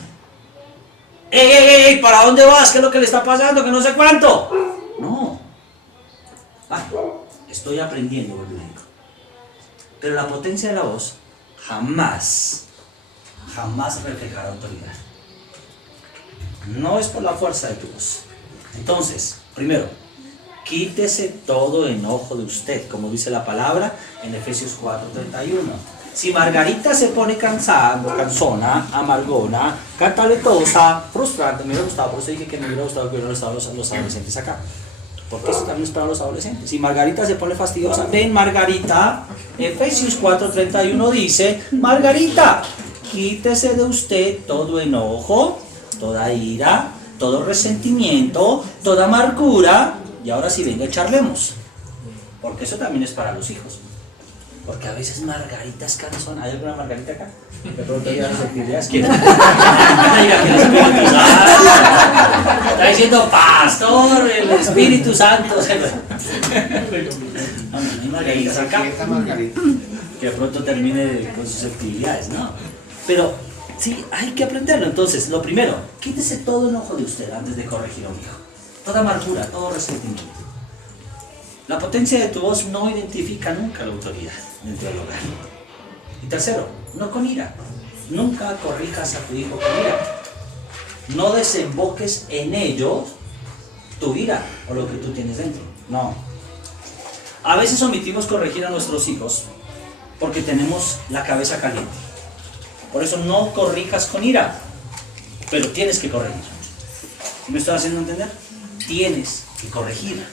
¡Ey! ¿Para dónde vas? ¿Qué es lo que le está pasando? Que no sé cuánto. No. Estoy aprendiendo, boludo. Pero la potencia de la voz jamás reflejará autoridad. No es por la fuerza de tu voz. Entonces, primero, quítese todo enojo de usted, como dice la palabra en Efesios 4:31. Si Margarita se pone cansona, amargona, cantaletosa, frustrante, me hubiera gustado, por eso dije que me hubiera gustado que hubieran estado los adolescentes acá. Porque eso también es para los adolescentes. Si Margarita se pone fastidiosa, ven Margarita, Efesios 4:31 dice, Margarita, quítese de usted todo enojo, toda ira, todo resentimiento, toda amargura, y ahora sí venga, charlemos. Porque eso también es para los hijos. Porque a veces Margarita es cansona. ¿Hay alguna Margarita acá? De pronto ya las actividades quieren. Está diciendo pastor, el Espíritu Santo. No hay Margaritas acá. Que de pronto termine con sus actividades, ¿no? Pero sí, hay que aprenderlo. Entonces, lo primero, quítese todo enojo de usted antes de corregir a un hijo. Toda amargura, todo resentimiento. La potencia de tu voz no identifica nunca la autoridad dentro del hogar. Y tercero, no con ira. Nunca corrijas a tu hijo con ira. No desemboques en ellos tu ira o lo que tú tienes dentro. No. A veces omitimos corregir a nuestros hijos porque tenemos la cabeza caliente. Por eso no corrijas con ira, pero tienes que corregir. ¿Me estoy haciendo entender? Tienes que corregir.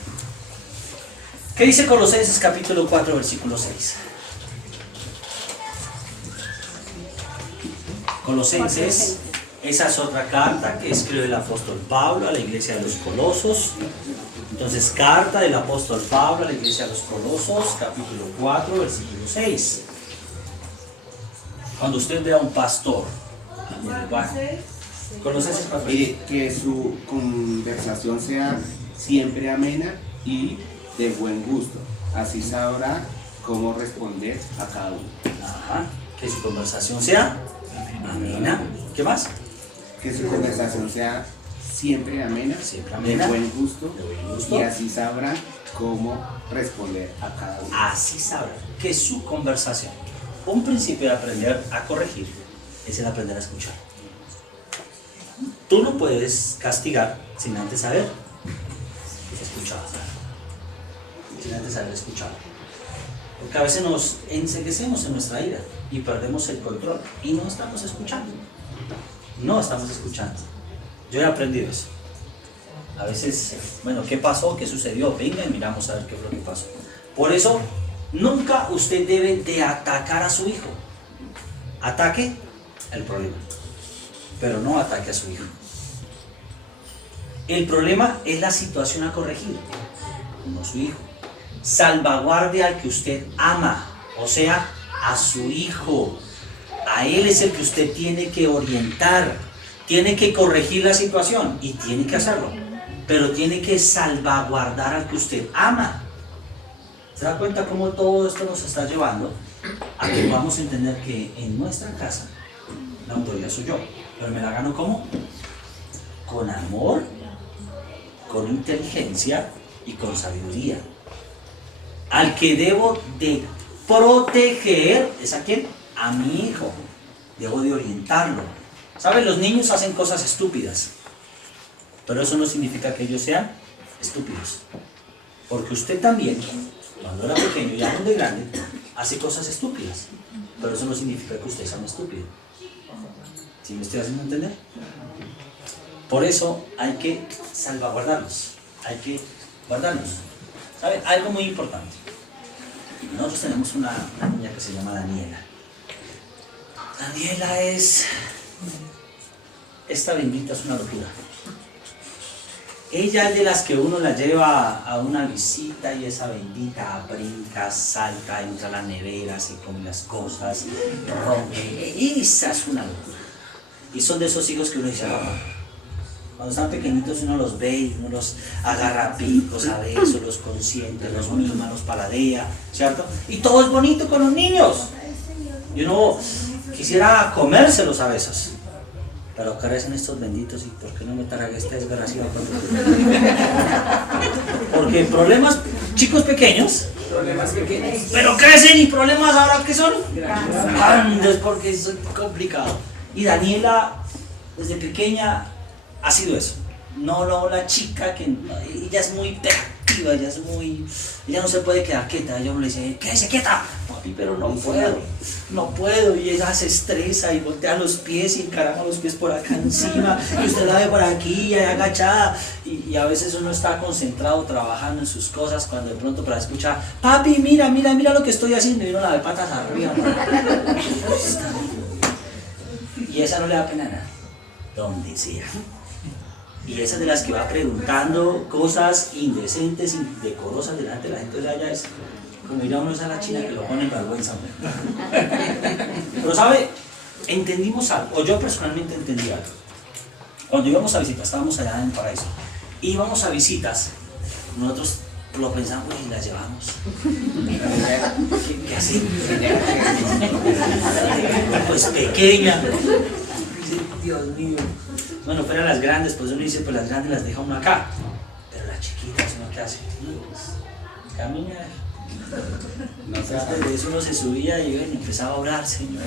¿Qué dice Colosenses capítulo 4, versículo 6? Colosenses, esa es otra carta que escribe el apóstol Pablo a la iglesia de los Colosos. Entonces, carta del apóstol Pablo a la iglesia de los Colosos, capítulo 4, versículo 6. Cuando usted vea a un pastor, Colosenses 4. Mire, que su conversación sea siempre amena y de buen gusto. Así sabrá cómo responder a cada uno. Ajá. Que su conversación sea amena. ¿Qué más? que su conversación sea siempre amena, Siempre de amena, buen gusto, de buen gusto. y así sabrá cómo responder a cada uno. Así sabrá que su conversación, un principio de aprender a corregir, es el aprender a escuchar. Tú no puedes castigar sin antes saber escuchar. Sin antes haber escuchado. Porque a veces nos enceguecemos en nuestra ira y perdemos el control y no estamos escuchando. No estamos escuchando. Yo he aprendido eso. A veces, bueno, ¿qué pasó? ¿Qué sucedió? Venga y miramos a ver qué fue lo que pasó. Por eso, nunca usted debe de atacar a su hijo. Ataque el problema, pero no ataque a su hijo. El problema es la situación a corregir, no su hijo. Salvaguarde al que usted ama, o sea, a su hijo. A él es el que usted tiene que orientar, tiene que corregir la situación y tiene que hacerlo, pero tiene que salvaguardar al que usted ama. ¿Se da cuenta cómo todo esto nos está llevando a que vamos a entender que en nuestra casa la autoridad soy yo, pero me la gano ¿cómo? Con amor, con inteligencia y con sabiduría. Al que debo de proteger, ¿es a quién? A mi hijo. Debo de orientarlo. ¿Saben? Los niños hacen cosas estúpidas, pero eso no significa que ellos sean estúpidos. Porque usted también, cuando era pequeño y aún de grande, hace cosas estúpidas, pero eso no significa que usted sea un estúpido. ¿Sí me estoy haciendo entender? Por eso hay que salvaguardarlos, hay que guardarlos. ¿Saben? Algo muy importante. Nosotros tenemos una niña que se llama Daniela. Daniela es... Esta bendita es una locura. Ella es de las que uno la lleva a una visita y esa bendita brinca, salta, entra a la nevera, se come las cosas, rompe. Y esa es una locura. Y son de esos hijos que uno dice, cuando están pequeñitos uno los ve y uno los agarra a picos, a besos, los consiente, los mima, los paladea, ¿cierto? Y todo es bonito con los niños. Y uno quisiera comérselos a besos. Pero crecen estos benditos y ¿por qué no me tragué esta desgracia? Porque problemas, chicos pequeños, pero crecen y problemas ahora que son grandes porque es complicado. Y Daniela, desde pequeña, ha sido eso. No la chica que ella es muy hiperactiva, ella no se puede quedar quieta. Ella le dice, quédese quieta, papi, pero no puedo, y ella se estresa y voltea los pies y encarama los pies por acá encima, y usted la ve por aquí y ahí agachada, y a veces uno está concentrado trabajando en sus cosas cuando de pronto para escuchar, papi, mira lo que estoy haciendo, y uno la ve patas arriba. Y esa no le da pena nada, donde sea. Y esa de las que va preguntando cosas indecentes, indecorosas delante de la gente, de allá es como ir a uno a la China que lo pone en vergüenza. Pero sabe, entendimos algo, o yo personalmente entendí algo. Cuando íbamos a visitas, estábamos allá en el Paraíso, íbamos a visitas, nosotros lo pensamos y la llevamos. ¿Qué así? Pues pequeña. Dios mío. Bueno, fueran las grandes, pues uno dice, pues las grandes las deja uno acá. Pero las chiquitas, ¿uno qué hace? Pues, camina. Entonces de eso uno se subía y bueno, empezaba a orar, Señor.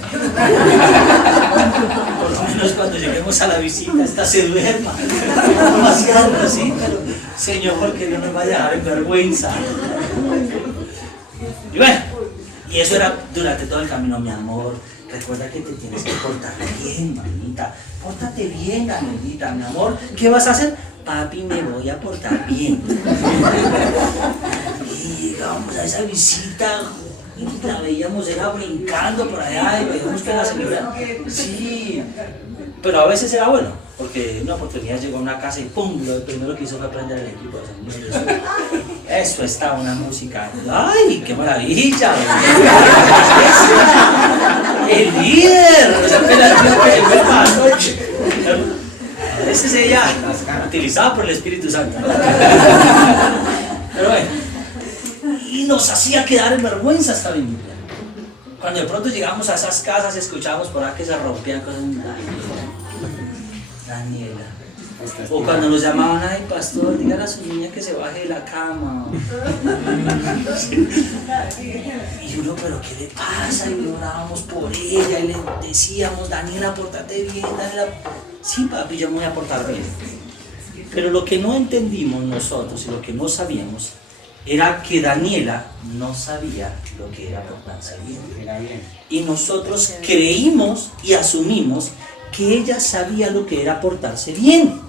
Por lo menos cuando lleguemos a la visita, esta se duerma. Demasiado así, pero Señor, que no nos vaya a dejar en vergüenza. Y bueno, y eso era durante todo el camino, mi amor. Recuerda que te tienes que portar bien, mamita. Pórtate bien, Danielita, mi amor. ¿Qué vas a hacer? Papi, me voy a portar bien. Y llegamos a esa visita y la veíamos, era brincando por allá y veíamos que la señora... Sí, pero a veces era bueno, porque una oportunidad llegó a una casa y ¡pum! Lo primero que hizo fue prender el equipo de sonido. Esto está una música. ¡Ay, qué maravilla! ¡El líder! A veces ella utilizada por el Espíritu Santo. Pero bueno, y nos hacía quedar en vergüenza esta Biblia. Cuando de pronto llegamos a esas casas, escuchábamos por ahí que se rompían cosas. Daniela. Estás O cuando nos llamaban, ay pastor, dígale a su niña que se baje de la cama. Y uno, pero ¿qué le pasa? Y orábamos por ella y le decíamos, Daniela, pórtate bien, Daniela. Sí, papi, yo me voy a portar bien. Pero lo que no entendimos nosotros y lo que no sabíamos era que Daniela no sabía lo que era portarse bien. Era bien. Y nosotros creímos y asumimos que ella sabía lo que era portarse bien.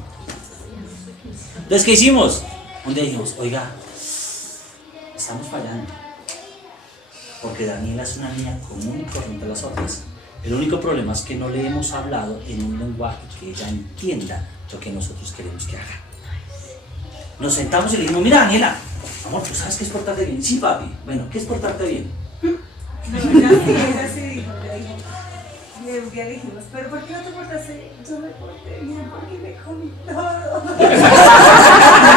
Entonces, ¿qué hicimos? Un día dijimos, oiga, estamos fallando. Porque Daniela es una niña común y corriente a las otras. El único problema es que no le hemos hablado en un lenguaje que ella entienda lo que nosotros queremos que haga. Nos sentamos y le dijimos, mira Daniela, amor, ¿tú sabes qué es portarte bien? Sí, papi. Bueno, ¿qué es portarte bien? No, ella sí dijo, y un día le dijimos, pero ¿por qué no te portaste bien? Yo me porté bien porque me comí todo.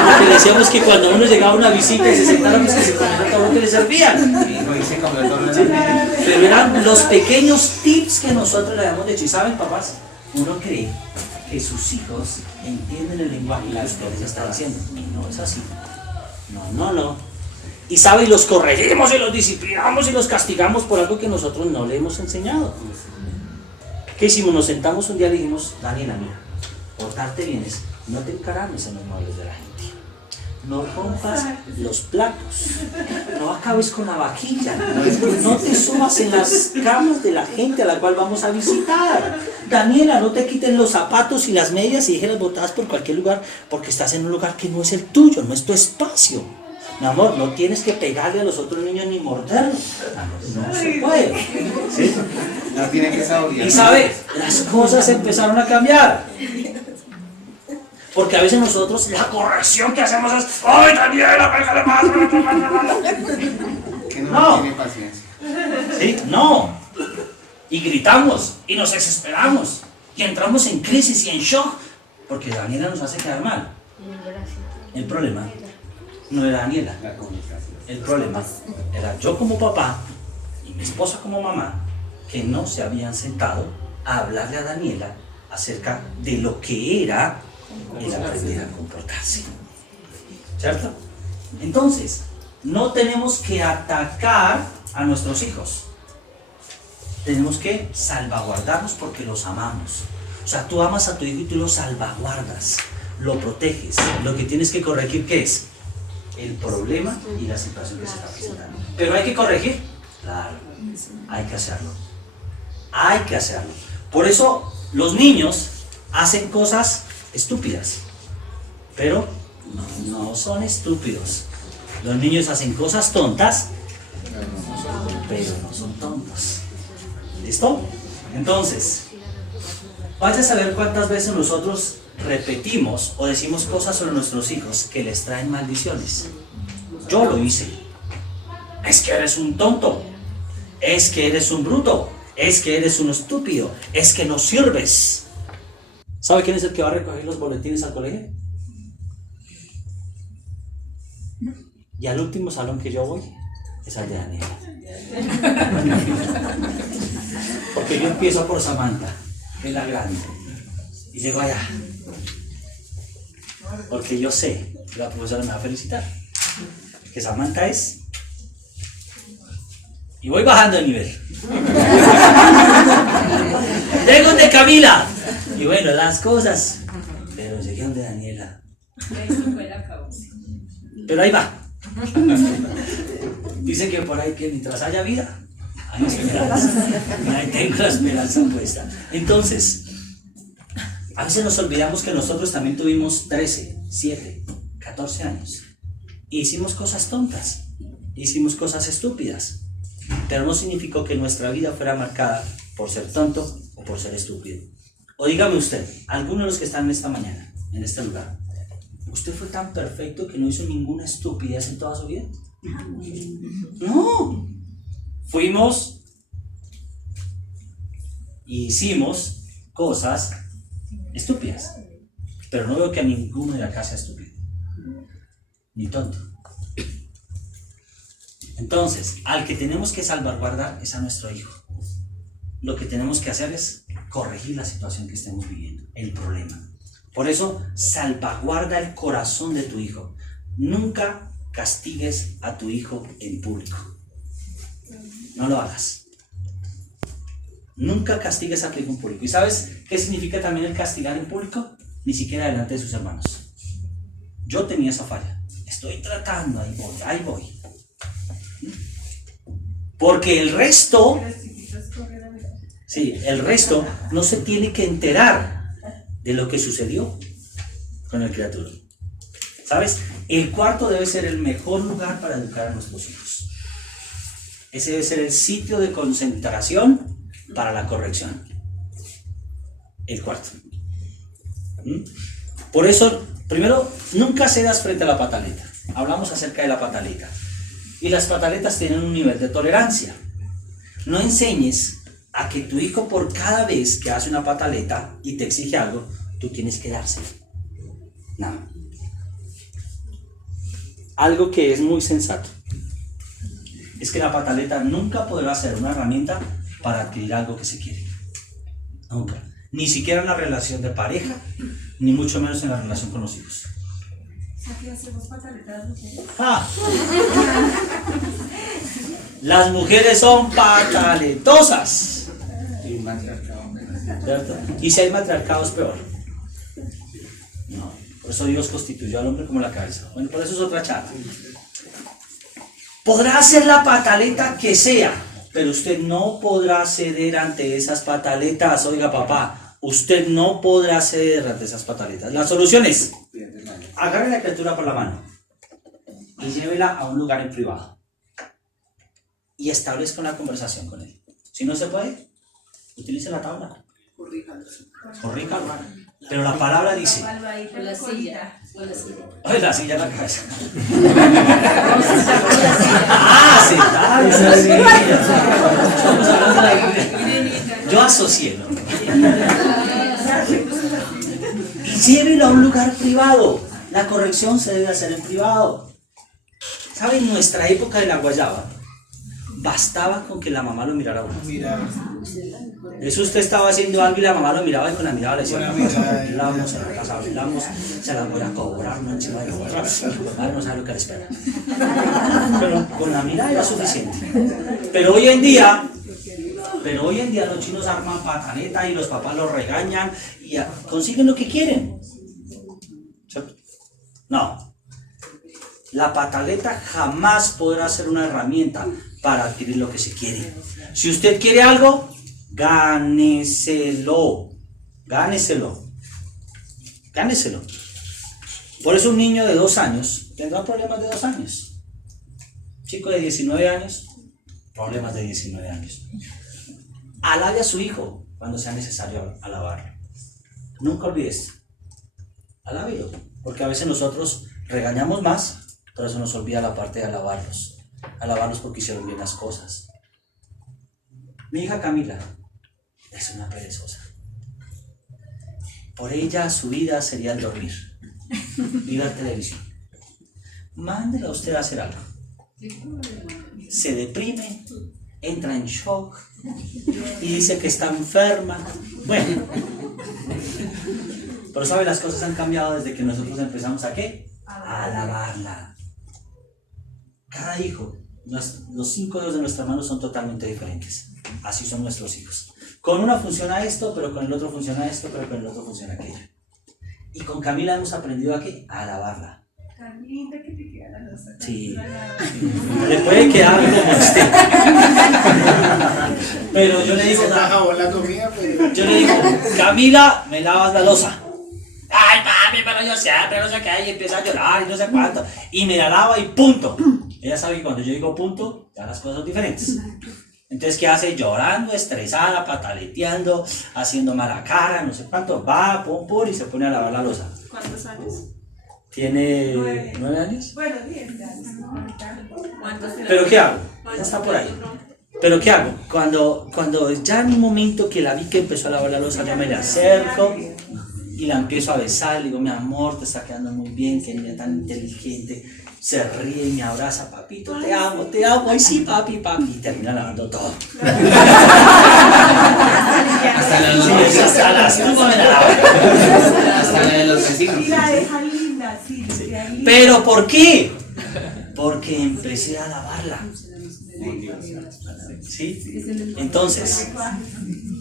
Porque decíamos que cuando uno llegaba a una visita y se sentara, pues que se comiera todo lo que le servían. Y no hice comer todo lo demás. Pero eran los pequeños tips que nosotros le habíamos dicho. Y saben, papás, uno cree que sus hijos entienden el lenguaje que usted les está diciendo. Y no es así. No. Y sabe, y los corregimos y los disciplinamos y los castigamos por algo que nosotros no le hemos enseñado. ¿Qué hicimos? Nos sentamos un día y le dijimos, Daniela, mira, portarte bien es no te encarames en los muebles de la gente. No rompas los platos, no acabes con la vajilla, no te subas en las camas de la gente a la cual vamos a visitar. Daniela, no te quiten los zapatos y las medias y déjelas botadas por cualquier lugar porque estás en un lugar que no es el tuyo, no es tu espacio. Mi amor, no tienes que pegarle a los otros niños ni morderlos. No se puede. ¿Sí? No tiene que saborear. Y sabe, las cosas empezaron a cambiar. Porque a veces nosotros la corrección que hacemos es ¡ay, Daniela, pégale más! Que no, No. tiene paciencia. ¿Sí? No. Y gritamos y nos desesperamos y entramos en crisis y en shock porque Daniela nos hace quedar mal. El problema no era Daniela. La comunicación. El problema era yo como papá y mi esposa como mamá que no se habían sentado a hablarle a Daniela acerca de lo que era el aprender a comportarse. ¿Cierto? Entonces, no tenemos que atacar a nuestros hijos. Tenemos que salvaguardarlos porque los amamos. O sea, tú amas a tu hijo y tú lo salvaguardas, lo proteges. Lo que tienes que corregir, ¿qué es? El problema y la situación que se está presentando. ¿Pero hay que corregir? Claro, hay que hacerlo. Hay que hacerlo. Por eso los niños hacen cosas estúpidas, pero no son estúpidos. Los niños hacen cosas tontas, pero no son tontos. ¿Listo? Entonces, vaya a saber cuántas veces nosotros repetimos o decimos cosas sobre nuestros hijos que les traen maldiciones. Yo lo hice. Es que eres un tonto. Es que eres un bruto. Es que eres un estúpido. Es que no sirves. ¿Sabe quién es el que va a recoger los boletines al colegio? Y al último salón que yo voy es al de Daniela. Porque yo empiezo por Samantha, que es la grande, y llego allá. Porque yo sé que la profesora me va a felicitar. Que Samantha es. Y voy bajando de nivel. Llego de Camila. Y bueno, las cosas. Pero llegué donde Daniela. Pero ahí va. Dice que por ahí que mientras haya vida, hay esperanza. Y ahí tengo la esperanza puesta. Entonces, a veces nos olvidamos que nosotros también tuvimos 13, 7, 14 años. Y hicimos cosas tontas. Hicimos cosas estúpidas. Pero no significó que nuestra vida fuera marcada por ser tonto o por ser estúpido. O dígame usted, alguno de los que están en esta mañana, en este lugar, ¿usted fue tan perfecto que no hizo ninguna estupidez en toda su vida? No. Fuimos y hicimos cosas estúpidas. Pero no veo que a ninguno de acá sea estúpido. Ni tonto. Entonces, al que tenemos que salvaguardar es a nuestro hijo. Lo que tenemos que hacer es corregir la situación que estemos viviendo, el problema. Por eso, salvaguarda el corazón de tu hijo. Nunca castigues a tu hijo en público. No lo hagas. Nunca castigues a tu hijo en público. ¿Y sabes qué significa también el castigar en público? Ni siquiera delante de sus hermanos. Yo tenía esa falla. Estoy tratando, ahí voy. Porque el resto, sí, el resto no se tiene que enterar de lo que sucedió con el criatura. ¿Sabes? El cuarto debe ser el mejor lugar para educar a nuestros hijos. Ese debe ser el sitio de concentración para la corrección. El cuarto. Por eso, primero, nunca cedas frente a la pataleta. Hablamos acerca de la pataleta. Y las pataletas tienen un nivel de tolerancia. No enseñes a que tu hijo por cada vez que hace una pataleta y te exige algo, tú tienes que dárselo. No. Algo que es muy sensato es que la pataleta nunca podrá ser una herramienta para adquirir algo que se quiere. Nunca. Ni siquiera en la relación de pareja, ni mucho menos en la relación con los hijos. ¿Aquí hacemos pataletas mujeres? Las mujeres son pataletosas. Y matriarcado. ¿Cierto? Y si hay matriarcado es peor. No, por eso Dios constituyó al hombre como la cabeza. Bueno, por eso es otra charla. Podrá ser la pataleta que sea, pero usted no podrá ceder ante esas pataletas. Oiga, papá, usted no podrá ceder ante esas pataletas. La solución es: agarre la criatura por la mano y llévela a un lugar en privado y establezca una conversación con él. Si no se puede, utilice la tabla. Corríjalo. Pero la palabra dice: Con la silla. ay, la silla en la cabeza. Sentada en la silla. Estamos hablando de la Biblia. Yo asocié, ¿no? Y llévelo a un lugar privado. La corrección se debe hacer en privado. ¿Saben? En nuestra época de la guayaba, bastaba con que la mamá lo mirara a uno. Eso usted estaba haciendo algo y la mamá lo miraba y con la mirada le decía: bailamos en la casa, bailamos, se la voy a cobrar, no encima de la otra. Madre no sabe lo que le espera. Pero con la mirada era suficiente. Pero hoy en día los chinos arman pataleta y los papás los regañan y consiguen lo que quieren. ¿Cierto? No. La pataleta jamás podrá ser una herramienta para adquirir lo que se quiere. Si usted quiere algo, gáneselo. Por eso un niño de 2 años tendrá problemas de 2 años. Chico de 19 años, problemas de 19 años. Alabe a su hijo cuando sea necesario alabarlo. Nunca olvides. Alábelo, porque a veces nosotros regañamos más, pero eso nos olvida la parte de alabarlos. Alabarlos porque hicieron bien las cosas. Mi hija Camila es una perezosa. Por ella su vida sería el dormir y ver televisión. Mándela a usted a hacer algo. Se deprime, entra en shock y dice que está enferma. Bueno, pero sabe, las cosas han cambiado desde que nosotros empezamos ¿a qué? A alabarla. Cada hijo, los 5 dedos de nuestras manos son totalmente diferentes. Así son nuestros hijos. Con una funciona esto, pero con el otro funciona esto, pero con el otro funciona aquello. Y con Camila hemos aprendido ¿a qué? A alabarla. Tan linda que te queda la losa. Sí. Le puede quedar como esté. Pero yo le digo, yo le digo: Camila, me lavas la losa. Ay, mami, pero yo siempre no sé qué, y empieza a llorar y no sé cuánto. Y me la lava y punto. Ella sabe que cuando yo digo punto, ya las cosas son diferentes. Entonces, ¿qué hace? Llorando, estresada, pataleteando, haciendo mala cara, no sé cuánto. Va, pum, pum, y se pone a lavar la losa. ¿Cuántos años? ¿Tiene 9 años? Bueno, 10 años. ¿Pero qué hago? Ya está por ahí. ¿Pero qué hago? Cuando ya en un momento que la vi que empezó a lavar la losa, yo me le acerco y la empiezo a besar. Le digo: mi amor, te está quedando muy bien, que niña tan inteligente. Se ríe y me abraza: papito, te amo, ay sí, papi, y termina lavando todo. Hasta la Sí, hasta las tumbas me la lavo. Hasta la de siga. Y la deja linda, sí, le queda linda. ¿Pero por qué? Porque empecé a alabarla. ¿Sí? Entonces,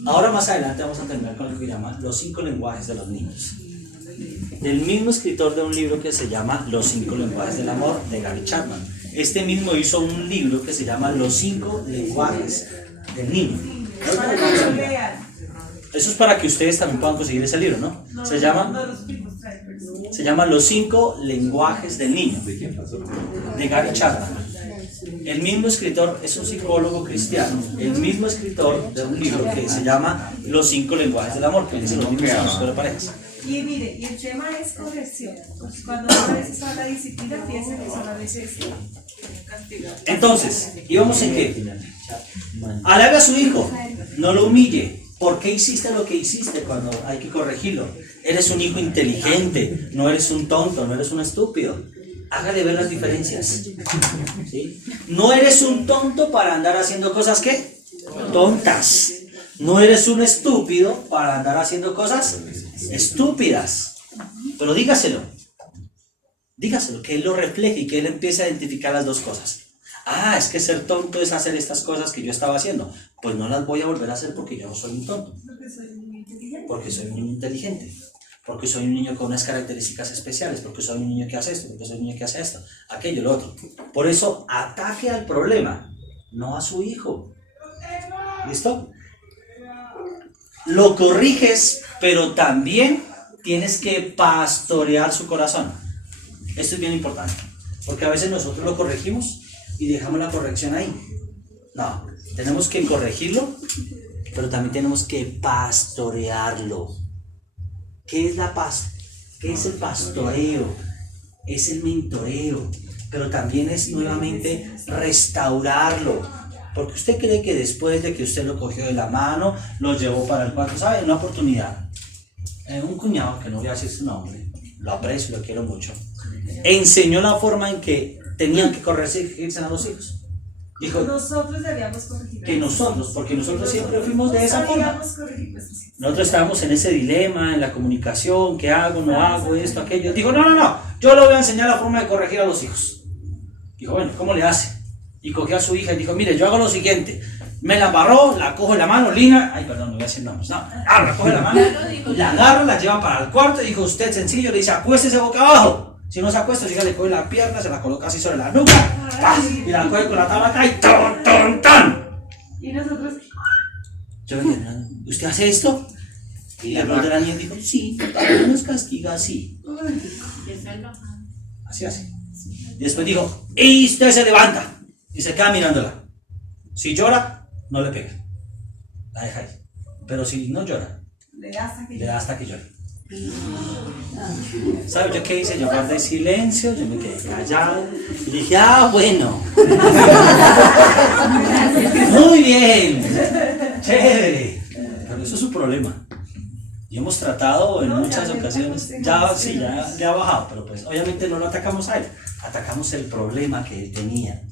ahora más adelante vamos a terminar con lo que llama los 5 lenguajes de los niños. Del mismo escritor de un libro que se llama Los 5 lenguajes del amor, de Gary Chapman. Este mismo hizo un libro que se llama Los 5 lenguajes del niño. Para que lo lean. Eso es para que ustedes también puedan conseguir ese libro, ¿no? No, Se llama, no los primos traen, pero- se llama Los 5 lenguajes del niño, de Gary Chapman. El mismo escritor es un psicólogo cristiano, el mismo escritor de un libro que se llama Los 5 lenguajes del amor, que dice los mismos a las parejas. Y mire, y el tema es corrección. Cuando a veces habla de disciplina, piensa que solamente es castigar. Entonces, ¿íbamos en qué? Alabe a su hijo, no lo humille. ¿Por qué hiciste lo que hiciste cuando hay que corregirlo? Eres un hijo inteligente, no eres un tonto, no eres un estúpido. Hágale ver las diferencias. ¿Sí? No eres un tonto para andar haciendo cosas ¿qué? Tontas. No eres un estúpido para andar haciendo cosas estúpidas. Pero dígaselo. Dígaselo, que él lo refleje y que él empiece a identificar las dos cosas. Ah, es que ser tonto es hacer estas cosas que yo estaba haciendo. Pues no las voy a volver a hacer porque yo no soy un tonto. Porque soy un niño inteligente. Porque soy un niño inteligente. Porque soy un niño con unas características especiales. Porque soy un niño que hace esto. Porque soy un niño que hace esto. Aquello, lo otro. Por eso, ataque al problema, no a su hijo. ¿Listo? Lo corriges, pero también tienes que pastorear su corazón. Esto es bien importante. Porque a veces nosotros lo corregimos y dejamos la corrección ahí. No, tenemos que corregirlo, pero también tenemos que pastorearlo. ¿Qué es la paz? ¿Qué es el pastoreo? Es el mentoreo, pero también es nuevamente restaurarlo. Porque usted cree que después de que usted lo cogió de la mano, lo llevó para el cuarto, ¿sabe? Una oportunidad. Un cuñado, que no voy a decir su nombre, lo aprecio, lo quiero mucho, enseñó la forma en que tenían que corregirse a los hijos. Dijo Nosotros debíamos corregir. que nosotros, porque nosotros siempre fuimos de esa forma. Sabíamos corregir, pues, sí. Nosotros estábamos en ese dilema, en la comunicación, ¿qué hago? ¿No hago esto, aquello? Dijo, no, yo le voy a enseñar la forma de corregir a los hijos. Dijo, bueno, ¿cómo le hace? Y cogió a su hija y dijo, mire, yo hago lo siguiente. Me la embarró, la cojo en la mano, Lina, ay, perdón, no voy a decir nombres, no, la coge en la mano, la agarra, la lleva para el cuarto y dijo, usted sencillo, le dice, acuéstese boca abajo. Si no se acuesta, su hija le coge la pierna, se la coloca así sobre la nuca, ¡paz! Y la coge con la tabla acá y ¡ton, ton, ton! Y nosotros, Yo venía mirando, ¿usted hace esto? Y el de la niña dijo, sí, papá nos castiga así. Así, así. Y después dijo, y usted se levanta y se queda mirándola. Si llora, no le pega. La deja ahí. Pero si no llora, le da hasta que le da hasta que llore. ¿Sabes yo qué hice? Yo guardé silencio, yo me quedé callado y dije, bueno. Muy bien. Chévere. Pero eso es su problema. Y hemos tratado en muchas ocasiones, ya ha bajado, pero pues obviamente no lo atacamos a él, atacamos el problema que él tenía.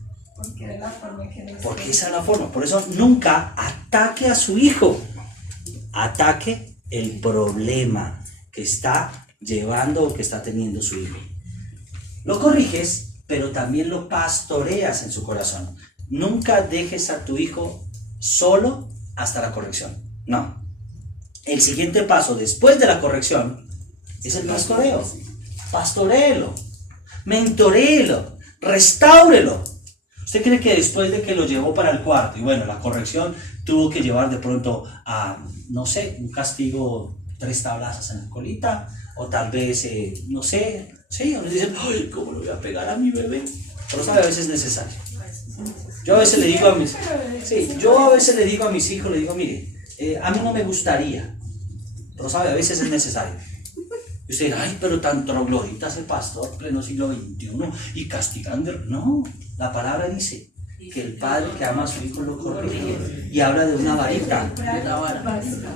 porque era la forma que nos... Porque esa es la forma. Por eso nunca ataque a su hijo. Ataque el problema que está llevando o que está teniendo su hijo. Lo corriges, pero también lo pastoreas en su corazón. Nunca dejes a tu hijo solo hasta la corrección. No. El siguiente paso después de la corrección es el pastoreo. Pastoréelo, mentoréelo, restáurelo. ¿Usted cree que después de que lo llevó para el cuarto y bueno, la corrección tuvo que llevar de pronto a, no sé, un castigo, 3 tablazas en la colita? O tal vez, no sé, sí, uno dice, ay, ¿cómo le voy a pegar a mi bebé? Pero sabe, a veces es necesario. Yo a veces le digo a mis, hijos, le digo, mire, a mí no me gustaría, pero sabe, a veces es necesario. Y usted dirá, ay, pero tan troglodita ese pastor, pleno siglo XXI, y castigando. No, la palabra dice que el padre que ama a su hijo lo corrige, y habla de una varita.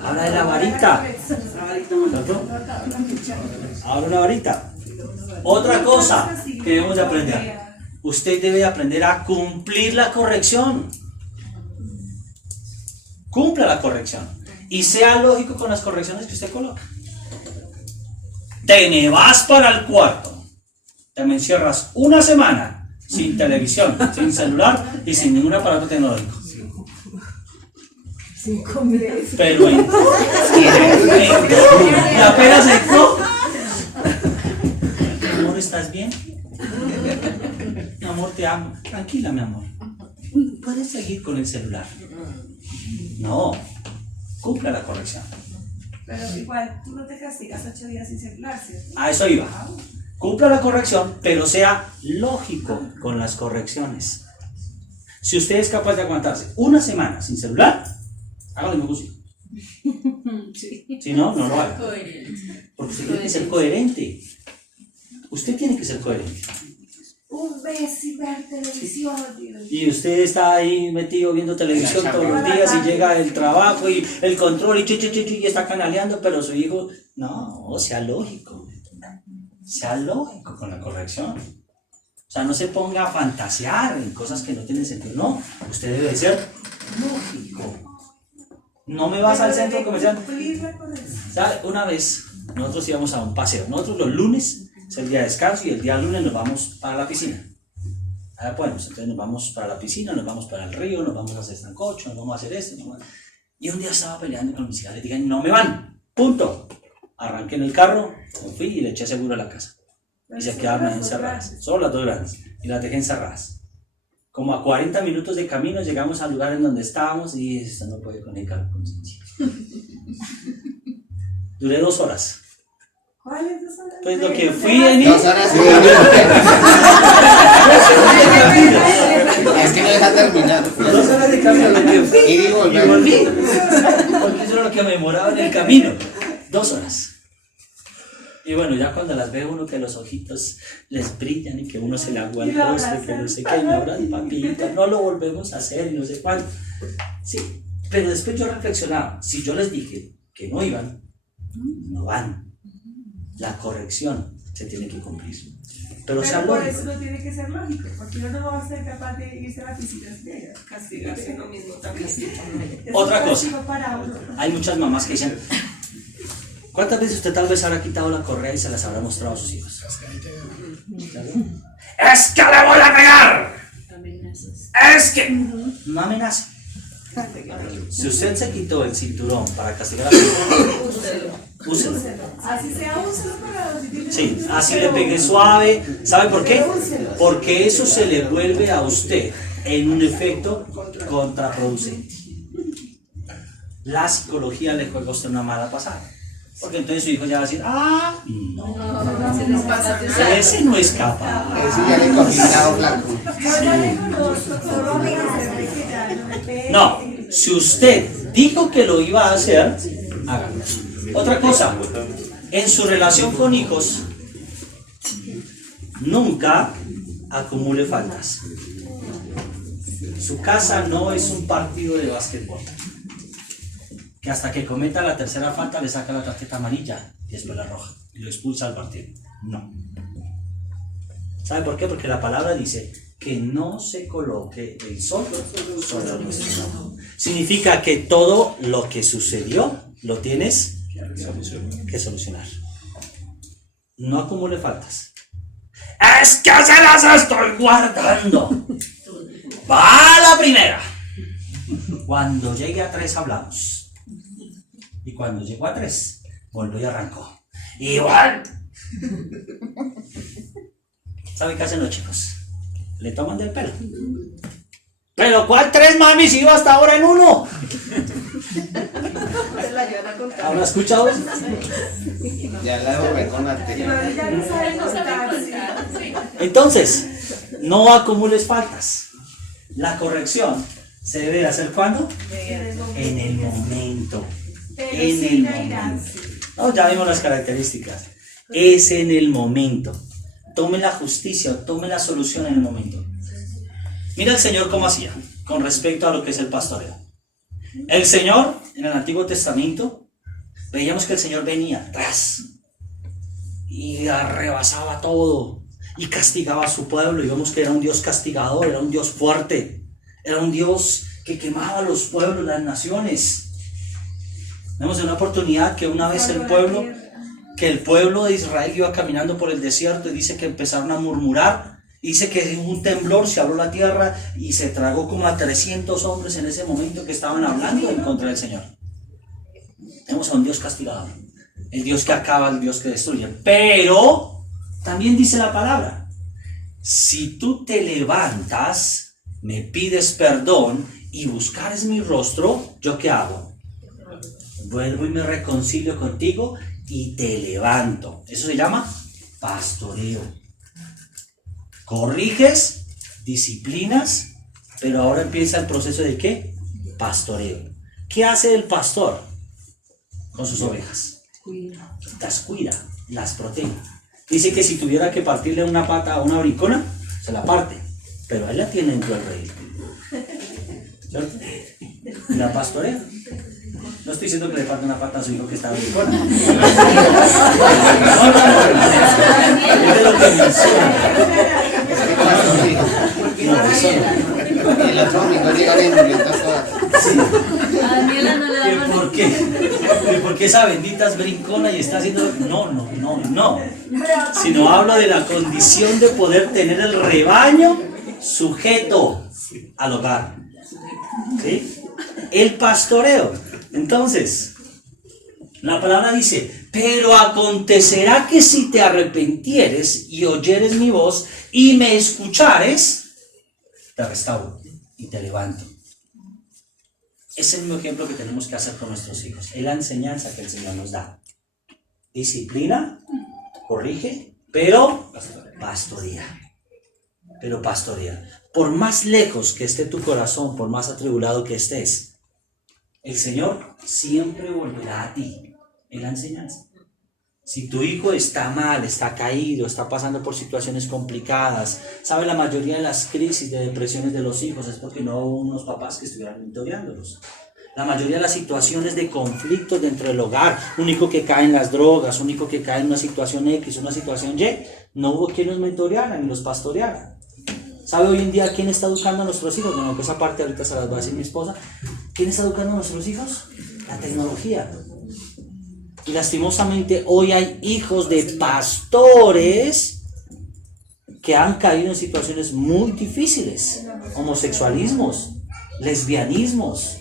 Habla de la varita. ¿Cierto? Habla de una varita. Otra cosa que debemos de aprender. Usted debe aprender a cumplir la corrección. Cumpla la corrección. Y sea lógico con las correcciones que usted coloca. te me vas para el cuarto, te me encierras una semana sin televisión, sin celular y sin ningún aparato tecnológico. 5 meses. Pero y apenas entró. Mi amor, ¿estás bien? Mi amor, te amo. Tranquila, mi amor. Puedes seguir con el celular. No, cumpla la corrección. Pero igual, tú no te castigas 8 días sin celular, ¿cierto? A eso iba. Cumpla la corrección, pero sea lógico con las correcciones. Si usted es capaz de aguantarse una semana sin celular, hágalo mismo consigo. Si no, no lo haga. Porque usted tiene que ser coherente. Usted tiene que ser coherente. Un mes sin ver televisión, Dios. Y usted está ahí metido viendo televisión todos los días y llega el trabajo y el control y está canaleando, pero su hijo, no, sea lógico. Sea lógico con la corrección. O sea, no se ponga a fantasear en cosas que no tienen sentido. No, usted debe ser lógico. No me vas al centro comercial. ¿Sabe? Una vez nosotros íbamos a un paseo. Nosotros los lunes es el día de descanso y el día lunes nos vamos para la piscina. Allá podemos, entonces nos vamos para la piscina, nos vamos para el río, nos vamos a hacer sancocho, nos vamos a hacer esto. Y un día estaba peleando con mis hijas, le dije, no me van, punto. Arranqué en el carro, me fui y le eché seguro a la casa. Y se quedaron encerradas, solo las dos grandes, y las dejé encerradas. Como a 40 minutos de camino llegamos al lugar en donde estábamos y esto no puede conectar con conciencia. Duré 2 horas. ¿Cuáles 2 horas? Pues lo que fui en 2 horas y es que no deja terminar. 2 horas de camino, lo que fui Y volver. volví. Porque eso era lo que me demoraba en el camino. 2 horas. Y bueno, ya cuando las ve uno que los ojitos les brillan y que uno se le agua el rostro y que no sé qué, y me abrazan, papita, no lo volvemos a hacer y no sé cuánto. Sí, pero después yo reflexionaba, si yo les dije que no iban, no van. La corrección se tiene que cumplir. Pero sea por lógico. eso no tiene que ser lógico, porque uno no va a ser capaz de irse a la piscina sin castigarse uno mismo también. Otra cosa. Para uno. Hay muchas mamás que dicen, ¿cuántas veces usted tal vez habrá quitado la correa y se las habrá mostrado a sus hijos? ¡Es que le voy a pegar! ¡Es que! No amenaza. Si usted se quitó el cinturón para castigar a su hijo, úselo. Así sea, úselo para los. Sí, así le pegué suave. ¿Sabe por qué? Porque eso se le vuelve a usted en un efecto contraproducente. La psicología le juega a usted una mala pasada. Porque entonces su hijo ya va a decir, no, ese no es capaz. Ese ya le cogí lado blanco. No, si usted dijo que lo iba a hacer, hágalo. Otra cosa, en su relación con hijos, nunca acumule faltas. Su casa no es un partido de básquetbol, que hasta que cometa la tercera falta le saca la tarjeta amarilla y después la roja y lo expulsa al partido. No. ¿Sabe por qué? Porque la palabra dice que no se coloque el sol sobre el nuestro. Significa que todo lo que sucedió lo tienes que solucionar. No acumule faltas. Es que se las estoy guardando. Va la primera. Cuando llegue a 3 hablamos. Y cuando llegó a 3, volvió y arrancó. Igual. ¿Sabe qué hacen los chicos? Le toman del pelo. ¿Pero cuál 3, mami? Si iba hasta ahora en 1. ¿Habrá escuchado eso? Ya la devolví con la tela. Entonces, no acumules faltas. La corrección se debe hacer ¿cuándo? En el momento. En el momento. No, ya vimos las características. Es en el momento. Tome la justicia, tome la solución en el momento. Mira el Señor cómo hacía con respecto a lo que es el pastoreo. El Señor, en el Antiguo Testamento, veíamos que el Señor venía atrás y arrebasaba todo y castigaba a su pueblo, y vemos que era un Dios castigador, era un Dios fuerte, era un Dios que quemaba a los pueblos, las naciones. Vemos en una oportunidad que una vez el pueblo que el pueblo de Israel iba caminando por el desierto y dice que empezaron a murmurar. Dice que hubo un temblor, se abrió la tierra y se tragó como a 300 hombres en ese momento que estaban hablando en contra del Señor. Tenemos a un Dios castigado, el Dios que acaba, el Dios que destruye. Pero también dice la palabra: si tú te levantas, me pides perdón y buscares mi rostro, ¿yo qué hago? Vuelvo y me reconcilio contigo y te levanto. Eso se llama pastoreo. Corriges, disciplinas, pero ahora empieza el proceso de ¿qué? Pastoreo. ¿Qué hace el pastor con sus ovejas? Las cuida, las protege. Dice que si tuviera que partirle una pata a una brincona, se la parte, pero él la tiene dentro del rey. ¿Cierto? Y la pastorea. No estoy diciendo que le parte una pata a su hijo que está brincona. No, es de lo que menciona. Y el otro domingo llegan en violentas todas. A Daniela no le da más. ¿Por qué? Porque esa bendita es brincona y está haciendo... No. Sino hablo de la condición de poder tener el rebaño sujeto al hogar. ¿Sí? El pastoreo. Entonces, la palabra dice: pero acontecerá que si te arrepentieres y oyeres mi voz y me escuchares, te restauro y te levanto. Es el mismo ejemplo que tenemos que hacer con nuestros hijos. Es la enseñanza que el Señor nos da. Disciplina, corrige, pero pastorea. Pero pastorea. Por más lejos que esté tu corazón, por más atribulado que estés, el Señor siempre volverá a ti. Es la enseñanza. Si tu hijo está mal, está caído, está pasando por situaciones complicadas, sabe, la mayoría de las crisis de depresiones de los hijos es porque no hubo unos papás que estuvieran mentoreándolos. La mayoría de las situaciones de conflictos dentro del hogar, un hijo que cae en las drogas, un hijo que cae en una situación X, una situación Y, no hubo quien los mentoreara ni los pastoreara. ¿Sabe hoy en día quién está educando a nuestros hijos? Bueno, pues esa parte ahorita se las va a decir mi esposa. ¿Quién está educando a nuestros hijos? La tecnología. Y lastimosamente hoy hay hijos de pastores que han caído en situaciones muy difíciles. Homosexualismos, lesbianismos,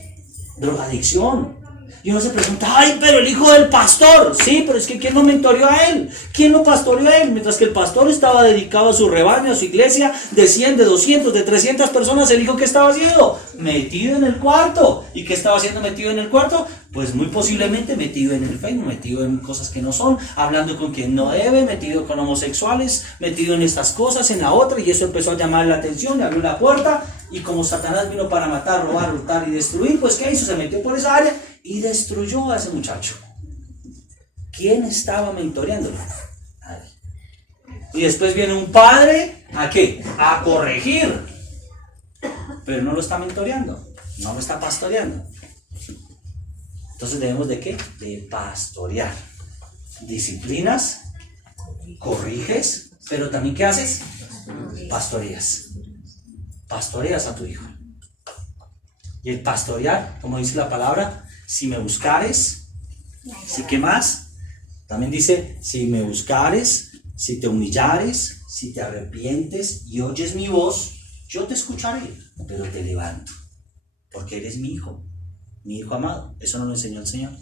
drogadicción. Y uno se pregunta: ay, pero el hijo del pastor. Sí, pero es que ¿quién lo mentoreó a él? ¿Quién lo pastoreó a él? Mientras que el pastor estaba dedicado a su rebaño, a su iglesia, de 100, de 200, de 300 personas, el hijo, ¿qué estaba haciendo? Metido en el cuarto. ¿Y qué estaba haciendo metido en el cuarto? Pues muy posiblemente metido en el Facebook, metido en cosas que no son, hablando con quien no debe, metido con homosexuales, metido en estas cosas, en la otra, y eso empezó a llamar la atención, le abrió la puerta, y como Satanás vino para matar, robar, hurtar y destruir, pues ¿qué hizo? Se metió por esa área y destruyó a ese muchacho. ¿Quién estaba mentoreándolo? Nadie. Y después viene un padre, ¿a qué? A corregir. Pero no lo está mentoreando, no lo está pastoreando. Entonces debemos ¿de qué? De pastorear. Disciplinas, corriges, pero también ¿qué haces? Pastoreas. Pastoreas a tu hijo. Y el pastorear, como dice la palabra, si me buscares, ¿sí qué más? También dice: si me buscares, si te humillares, si te arrepientes y oyes mi voz, yo te escucharé, pero te levanto, porque eres mi hijo amado. Eso nos lo enseñó el Señor.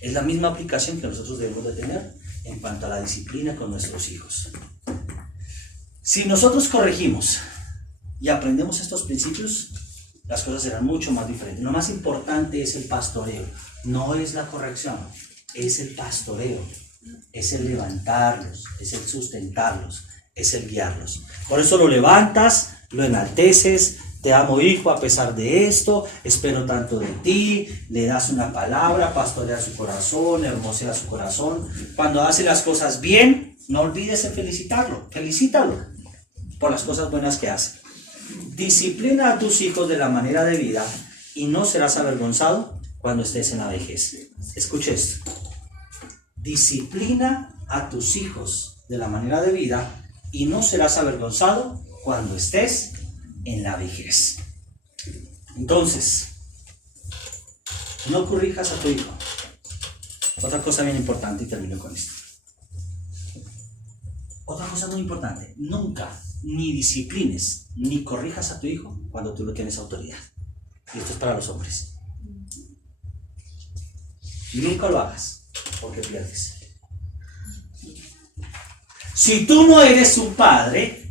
Es la misma aplicación que nosotros debemos de tener en cuanto a la disciplina con nuestros hijos. Si nosotros corregimos y aprendemos estos principios, las cosas serán mucho más diferentes. Lo más importante es el pastoreo, no es la corrección, es el pastoreo, es el levantarlos, es el sustentarlos, es el guiarlos. Por eso lo levantas, lo enalteces: te amo, hijo, a pesar de esto, espero tanto de ti. Le das una palabra, pastorea su corazón, hermosea su corazón. Cuando hace las cosas bien, no olvides de felicitarlo, felicítalo por las cosas buenas que hace. Disciplina a tus hijos de la manera de vida y no serás avergonzado cuando estés en la vejez. Escuche esto: disciplina a tus hijos de la manera de vida y no serás avergonzado cuando estés en la vejez. Entonces, no corrijas a tu hijo, Otra cosa bien importante y termino con esto. Otra cosa muy importante, nunca ni disciplines ni corrijas a tu hijo cuando tú no tienes autoridad. Y esto es para los hombres. Nunca lo hagas, porque pierdes. Si tú no eres un padre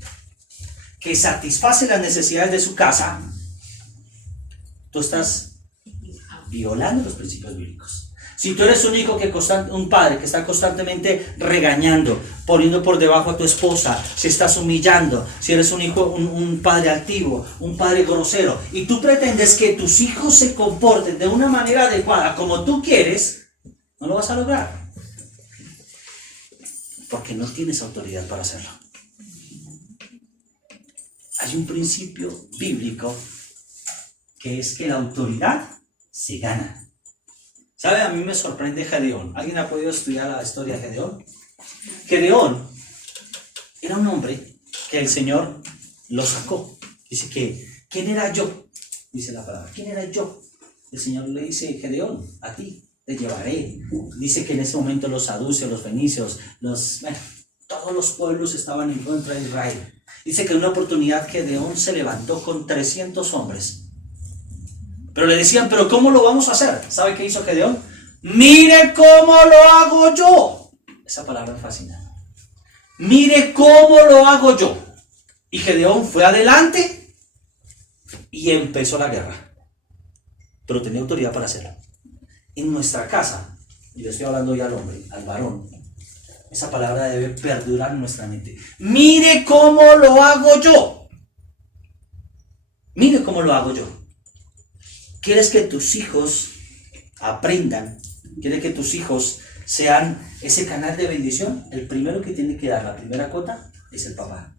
que satisface las necesidades de su casa, tú estás violando los principios bíblicos. Si tú eres un padre que está constantemente regañando, poniendo por debajo a tu esposa, si estás humillando, si eres un padre altivo, un padre grosero, y tú pretendes que tus hijos se comporten de una manera adecuada como tú quieres, no lo vas a lograr. Porque no tienes autoridad para hacerlo. Hay un principio bíblico que es que la autoridad se gana. ¿Sabe? A mí me sorprende Gedeón. ¿Alguien ha podido estudiar la historia de Gedeón? Gedeón era un hombre que el Señor lo sacó. Dice que, ¿quién era yo? Dice la palabra, ¿quién era yo? El Señor le dice, Gedeón, a ti te llevaré. Dice que en ese momento los saduceos, los fenicios, todos los pueblos estaban en contra de Israel. Dice que en una oportunidad Gedeón se levantó con 300 hombres. Pero le decían, ¿pero cómo lo vamos a hacer? ¿Sabe qué hizo Gedeón? ¡Mire cómo lo hago yo! Esa palabra me fascina. ¡Mire cómo lo hago yo! Y Gedeón fue adelante y empezó la guerra. Pero tenía autoridad para hacerlo. En nuestra casa, y le estoy hablando ya al hombre, al varón, esa palabra debe perdurar en nuestra mente. ¡Mire cómo lo hago yo! ¡Mire cómo lo hago yo! ¿Quieres que tus hijos aprendan? ¿Quieres que tus hijos sean ese canal de bendición? El primero que tiene que dar la primera cuota es el papá.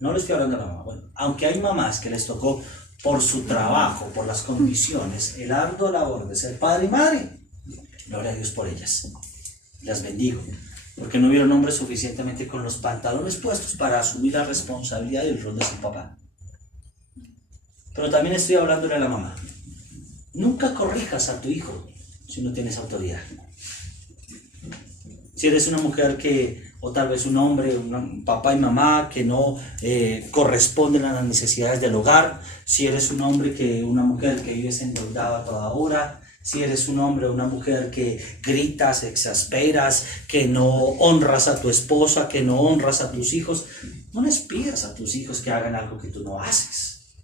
No le estoy hablando a la mamá. Bueno, aunque hay mamás que les tocó por su trabajo, por las condiciones, el arduo labor de ser padre y madre, gloria a Dios por ellas. Las bendigo, porque no hubieron hombres suficientemente con los pantalones puestos para asumir la responsabilidad y el rol de su papá. Pero también estoy hablándole a la mamá. Nunca corrijas a tu hijo si no tienes autoridad. Si eres una mujer o tal vez un hombre, un papá y mamá que no corresponden a las necesidades del hogar, si eres un hombre una mujer que vives endeudada a toda hora, si eres un hombre o una mujer que gritas, exasperas, que no honras a tu esposa, que no honras a tus hijos, no les pidas a tus hijos que hagan algo que tú no haces.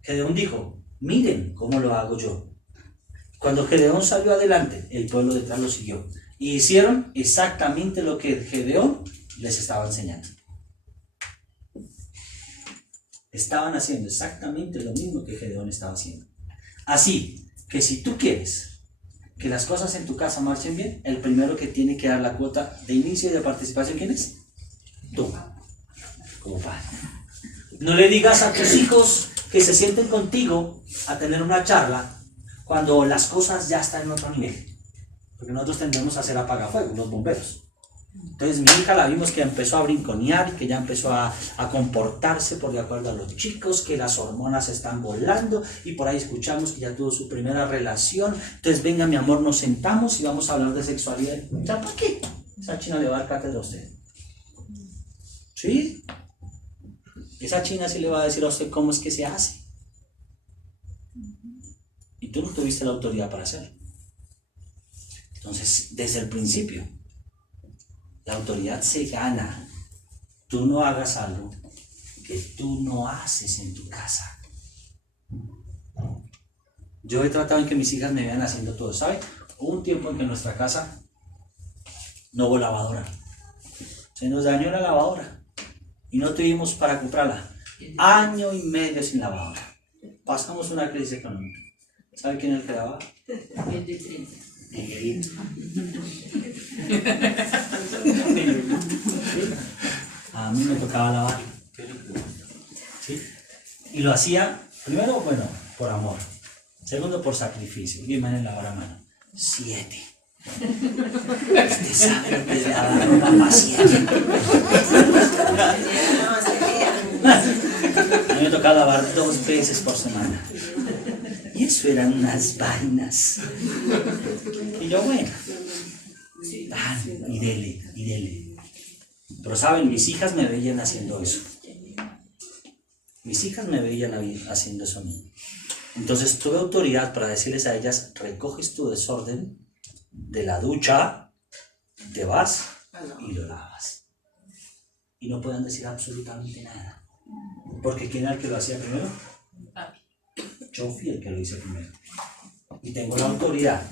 Gedeón dijo, miren cómo lo hago yo. Cuando Gedeón salió adelante, el pueblo detrás lo siguió. Y hicieron exactamente lo que Gedeón les estaba enseñando. Estaban haciendo exactamente lo mismo que Gedeón estaba haciendo. Así que si tú quieres que las cosas en tu casa marchen bien, el primero que tiene que dar la cuota de inicio y de participación, ¿quién es? Tú, como padre. No le digas a tus hijos que se sienten contigo a tener una charla cuando las cosas ya están en otro nivel. Porque nosotros tendemos a hacer apagafuegos, los bomberos. Entonces mi hija la vimos que empezó a brinconear y que ya empezó a comportarse por de acuerdo a los chicos, que las hormonas están volando y por ahí escuchamos que ya tuvo su primera relación. Entonces venga mi amor, nos sentamos y vamos a hablar de sexualidad. ¿Ya para qué? Esa china le va a dar cátedra a usted. ¿Sí? Esa china sí le va a decir a usted cómo es que se hace. Y tú no tuviste la autoridad para hacerlo. Entonces, desde el principio, la autoridad se gana. Tú no hagas algo que tú no haces en tu casa. Yo he tratado en que mis hijas me vean haciendo todo, ¿sabe? Hubo un tiempo en que en nuestra casa no hubo lavadora. Se nos dañó la lavadora y no tuvimos para comprarla. 1 año y medio sin lavadora. Pasamos una crisis económica. ¿Sabe quién es el que lavaba? El de 30. Negrito. A mí me tocaba lavar. ¿Sí? Y lo hacía, primero, bueno, por amor. Segundo, por sacrificio. Y me lavar a mano. 7. Usted sabe lo que es lavar ropa para 7. A mí me tocaba lavar 2 veces por semana. Y eso eran unas vainas. Y yo, bueno, y dele. Pero saben, mis hijas me veían haciendo eso. Mis hijas me veían haciendo eso a mí. Entonces tuve autoridad para decirles a ellas, recoges tu desorden de la ducha, te vas y lo lavas. Y no pueden decir absolutamente nada. Porque ¿quién era el que lo hacía primero? Yo fui el que lo hice primero. Y tengo la autoridad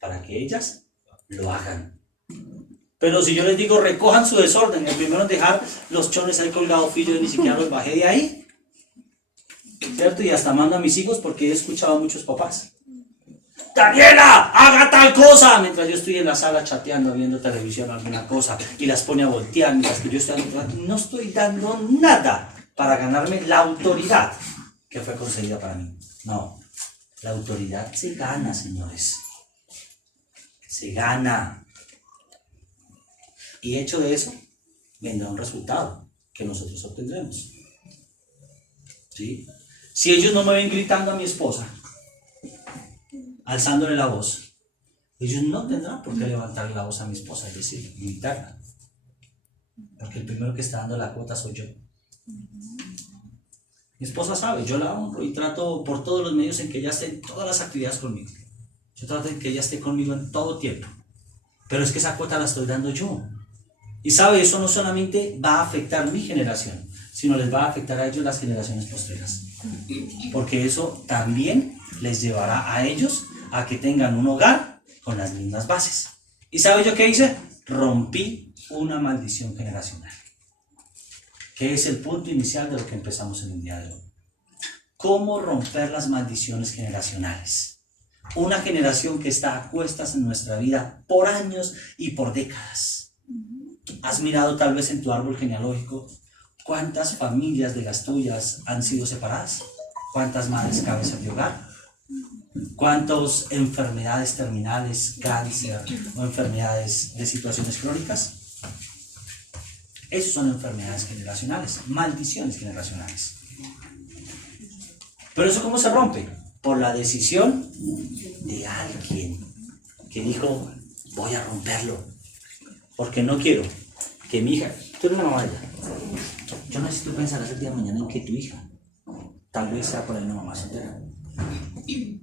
para que ellas lo hagan. Pero si yo les digo, recojan su desorden, el primero en dejar los chones ahí colgados fui yo, ni siquiera los bajé de ahí. ¿Cierto? Y hasta mando a mis hijos porque he escuchado a muchos papás. ¡Daniela, haga tal cosa! Mientras yo estoy en la sala chateando, viendo televisión, alguna cosa, y las pone a voltear, mientras que yo estoy no estoy dando nada para ganarme la autoridad que fue concedida para mí. No, la autoridad se gana, señores. Se gana. Y hecho de eso, vendrá un resultado que nosotros obtendremos. ¿Sí? Si ellos no me ven gritando a mi esposa, alzándole la voz, ellos no tendrán por qué levantarle la voz a mi esposa, es decir, gritarla. Porque el primero que está dando la cuota soy yo. Mi esposa sabe, yo la honro y trato por todos los medios en que ella esté en todas las actividades conmigo. Yo trato de que ella esté conmigo en todo tiempo. Pero es que esa cuota la estoy dando yo. Y sabe, eso no solamente va a afectar mi generación, sino les va a afectar a ellos las generaciones posteras. Porque eso también les llevará a ellos a que tengan un hogar con las mismas bases. ¿Y sabe yo qué hice? Rompí una maldición generacional, que es el punto inicial de lo que empezamos en el día de hoy. ¿Cómo romper las maldiciones generacionales? Una generación que está a cuestas en nuestra vida por años y por décadas. ¿Has mirado tal vez en tu árbol genealógico cuántas familias de las tuyas han sido separadas? ¿Cuántas madres cabezas de hogar? ¿Cuántas enfermedades terminales, cáncer o enfermedades de situaciones crónicas? Esas son enfermedades generacionales, maldiciones generacionales. ¿Pero eso cómo se rompe? Por la decisión de alguien que dijo, voy a romperlo, porque no quiero que mi hija, tú eres la mamá de ella, yo no sé si tú pensarás el día de mañana en que tu hija tal vez sea por ahí una mamá soltera.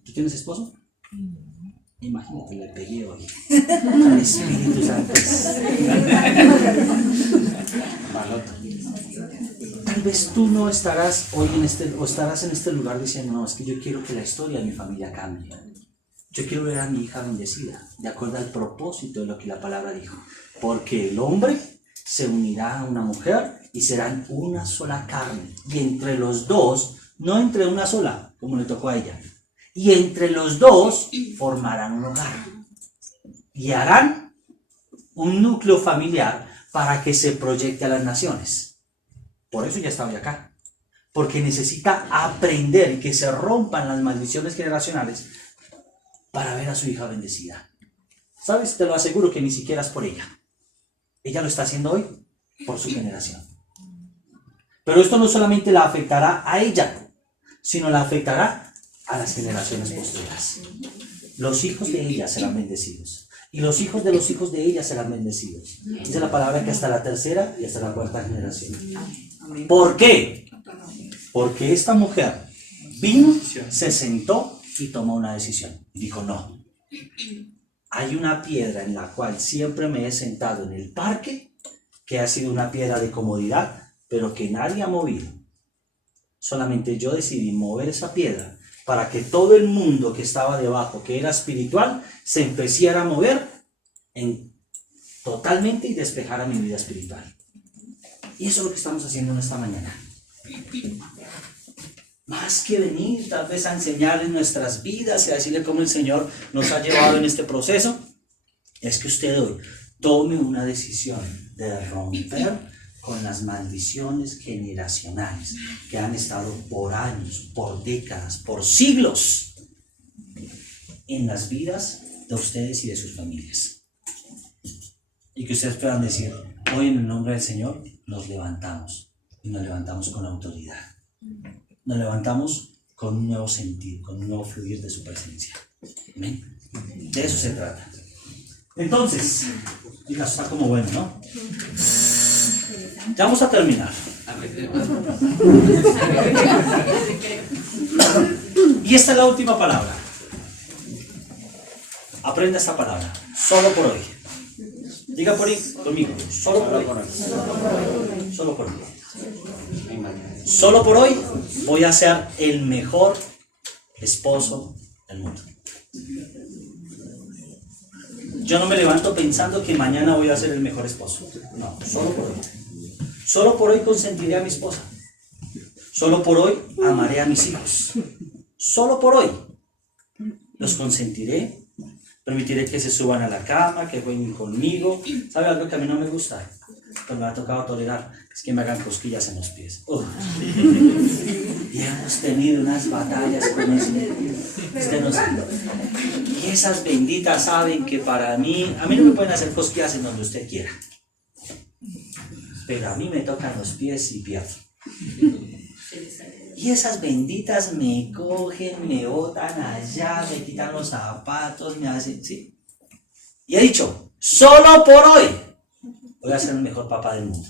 ¿Tú tienes esposo? Imagínate, le pegué hoy. Al Espíritu Santo. Maloto. Tal vez tú no estarás hoy o estarás en este lugar diciendo, no, es que yo quiero que la historia de mi familia cambie. Yo quiero ver a mi hija bendecida, de acuerdo al propósito de lo que la palabra dijo. Porque el hombre se unirá a una mujer y serán una sola carne. Y entre los dos, no entre una sola, como le tocó a ella, y entre los dos formarán un hogar. Y harán un núcleo familiar para que se proyecte a las naciones. Por eso ya estaba acá. Porque necesita aprender y que se rompan las maldiciones generacionales para ver a su hija bendecida. ¿Sabes? Te lo aseguro que ni siquiera es por ella. Ella lo está haciendo hoy por su generación. Pero esto no solamente la afectará a ella, sino la afectará a las generaciones posteras. Los hijos de ella serán bendecidos. Y los hijos de ella serán bendecidos. Dice la palabra que hasta la tercera y hasta la cuarta generación. ¿Por qué? Porque esta mujer vino, se sentó y tomó una decisión. Y dijo, no. Hay una piedra en la cual siempre me he sentado en el parque, que ha sido una piedra de comodidad, pero que nadie ha movido. Solamente yo decidí mover esa piedra para que todo el mundo que estaba debajo, que era espiritual, se empezara a mover totalmente y despejara mi vida espiritual. Y eso es lo que estamos haciendo en esta mañana. Más que venir tal vez a enseñarles nuestras vidas y a decirle cómo el Señor nos ha llevado en este proceso, es que usted hoy tome una decisión de romper con las maldiciones generacionales que han estado por años, por décadas, por siglos en las vidas de ustedes y de sus familias. Y que ustedes puedan decir, hoy en el nombre del Señor nos levantamos y nos levantamos con autoridad. Nos levantamos con un nuevo sentir, con un nuevo fluir de su presencia. ¿Amén? De eso se trata. Entonces, diga, está como bueno, ¿no? Ya vamos a terminar. Y esta es la última palabra. Aprenda esta palabra. Solo por hoy. Diga por ahí conmigo. Solo por hoy. Solo por hoy. Solo por hoy voy a ser el mejor esposo del mundo. Yo no me levanto pensando que mañana voy a ser el mejor esposo. No, solo por hoy. Solo por hoy consentiré a mi esposa. Solo por hoy amaré a mis hijos. Solo por hoy los consentiré. Permitiré que se suban a la cama, que jueguen conmigo. ¿Sabe algo que a mí no me gusta? Pero me ha tocado tolerar. Es que me hagan cosquillas en los pies. Y hemos tenido unas batallas con eso. Y esas benditas saben que para mí, a mí no me pueden hacer cosquillas en donde usted quiera. Pero a mí me tocan los pies y pierdo. Y esas benditas me cogen, me botan allá, me quitan los zapatos, me hacen, ¿sí? Y he dicho, solo por hoy voy a ser el mejor papá del mundo.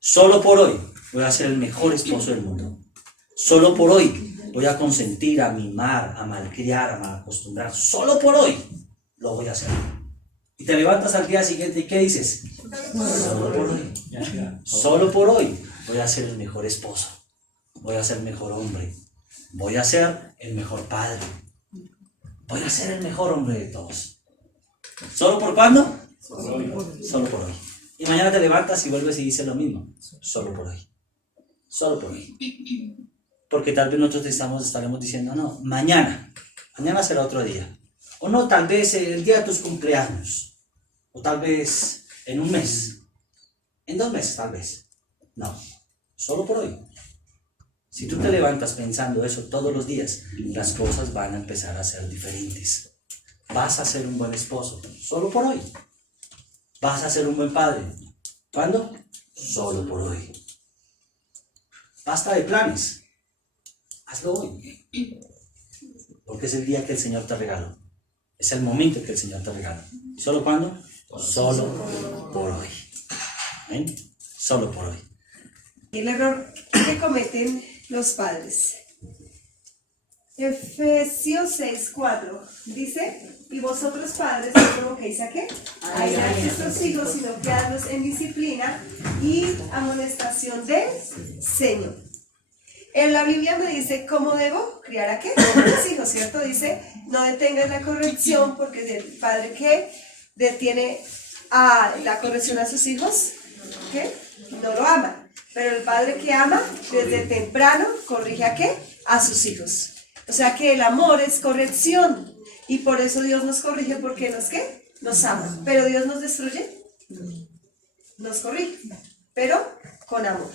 Solo por hoy voy a ser el mejor esposo del mundo. Solo por hoy voy a consentir, a mimar, a malcriar, a malacostumbrar. Solo por hoy lo voy a hacer. Y te levantas al día siguiente y ¿qué dices? Solo por hoy. Solo por hoy voy a ser el mejor esposo. Voy a ser el mejor hombre. Voy a ser el mejor padre. Voy a ser el mejor hombre de todos. ¿Solo por cuándo? Solo por hoy. Y mañana te levantas y vuelves y dices lo mismo. Solo por hoy. Solo por hoy. Porque tal vez nosotros estaremos diciendo, no, mañana será otro día. O no, tal vez el día de tus cumpleaños. O tal vez en un mes. En 2 meses, tal vez. No, solo por hoy. Si tú te levantas pensando eso todos los días, las cosas van a empezar a ser diferentes. Vas a ser un buen esposo, solo por hoy. Vas a ser un buen padre. ¿Cuándo? Solo por hoy. Basta de planes. Hazlo hoy. Porque es el día que el Señor te regaló. Es el momento que el Señor te regaló. ¿Solo cuándo? Solo por hoy. ¿Ven? Solo por hoy. El error que cometen los padres. Efesios 6:4 dice, y vosotros padres no provoquéis a qué, a ir a vuestros hijos, sino criadlos en disciplina y amonestación del Señor. En la Biblia me dice cómo debo criar a qué, a mis hijos, ¿cierto? Dice, no detengas la corrección, porque el padre que detiene a la corrección a sus hijos, ¿qué? No lo ama. Pero el padre que ama, desde temprano, corrige a qué? A sus hijos. O sea que el amor es corrección. Y por eso Dios nos corrige, porque nos ¿qué? Nos ama. Pero Dios nos destruye. Nos corrige. Pero con amor.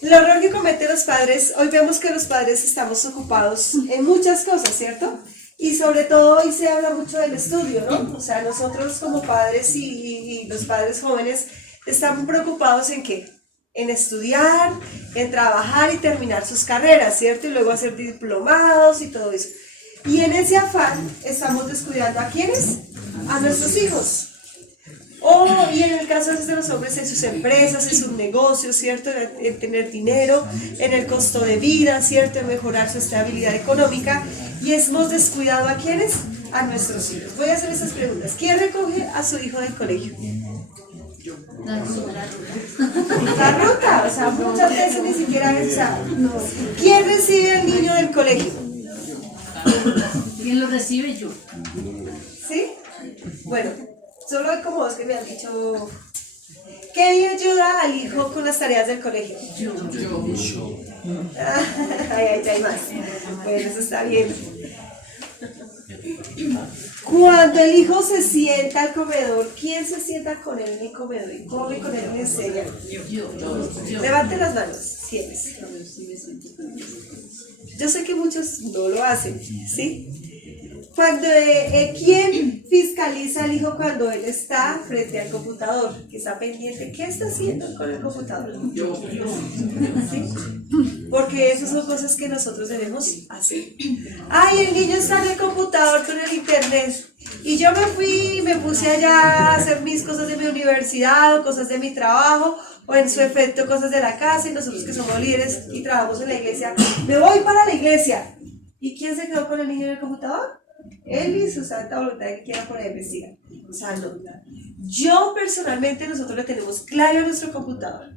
El error que cometen los padres, hoy vemos que los padres estamos ocupados en muchas cosas, ¿cierto? Y sobre todo hoy se habla mucho del estudio, ¿no? O sea, nosotros como padres y los padres jóvenes están preocupados en ¿qué? En estudiar, en trabajar y terminar sus carreras, ¿cierto? Y luego hacer diplomados y todo eso. Y en ese afán estamos descuidando ¿a quiénes? A nuestros hijos. Y en el caso de los hombres, en sus empresas, en sus negocios, ¿cierto? En tener dinero, en el costo de vida, ¿cierto? En mejorar su estabilidad económica. Y hemos descuidado ¿a quiénes? A nuestros hijos. Voy a hacer esas preguntas. ¿Quién recoge a su hijo del colegio? La ruta, o sea, muchas veces ni siquiera ¿quién recibe al niño del colegio? ¿Quién lo recibe? Yo. ¿Sí? Bueno, solo hay como dos que me han dicho. ¿Qué ayuda al hijo con las tareas del colegio? Yo. Ay, ya hay más. Bueno, eso está bien. Cuando el hijo se sienta al comedor, ¿quién se sienta con él en el comedor y come con él y le enseña? Yo. Levanten las manos, ¿quiénes? Yo sé que muchos no lo hacen, ¿sí? Cuando, ¿quién fiscaliza al hijo cuando él está frente al computador? Que está pendiente, ¿qué está haciendo con el computador? Yo. ¿Sí? porque esas son cosas que nosotros debemos hacer. Ay, el niño está en el computador con el internet y yo me fui y me puse allá a hacer mis cosas de mi universidad o cosas de mi trabajo o en su efecto cosas de la casa, y nosotros que somos líderes y trabajamos en la iglesia, me voy para la iglesia. ¿Y quién se quedó con el niño en el computador? Él y su santa voluntad que quiera por ahí investigar. O sea, no. Yo personalmente, nosotros le tenemos clave a nuestro computador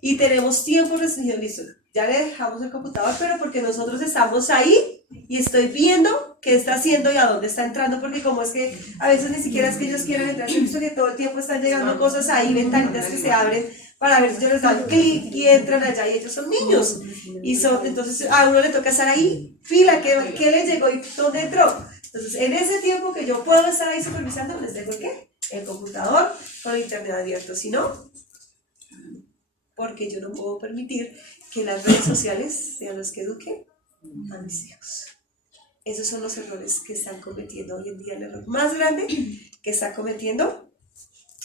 y tenemos tiempo restringido, listo. Ya le dejamos el computador, pero porque nosotros estamos ahí y estoy viendo qué está haciendo y a dónde está entrando, porque como es que a veces ni siquiera es que ellos quieran entrar, he visto que todo el tiempo están llegando cosas ahí, ventanitas que se abren para ver si yo les doy clic y entran allá, y ellos son niños y son, entonces a uno le toca estar ahí, fila, ¿qué le llegó y dónde entró? Entonces en ese tiempo que yo puedo estar ahí supervisando, les dejo el computador con el internet abierto, si no, porque yo no puedo permitir que las redes sociales sean los que eduquen a mis hijos. Esos son los errores que están cometiendo hoy en día, el error más grande que está cometiendo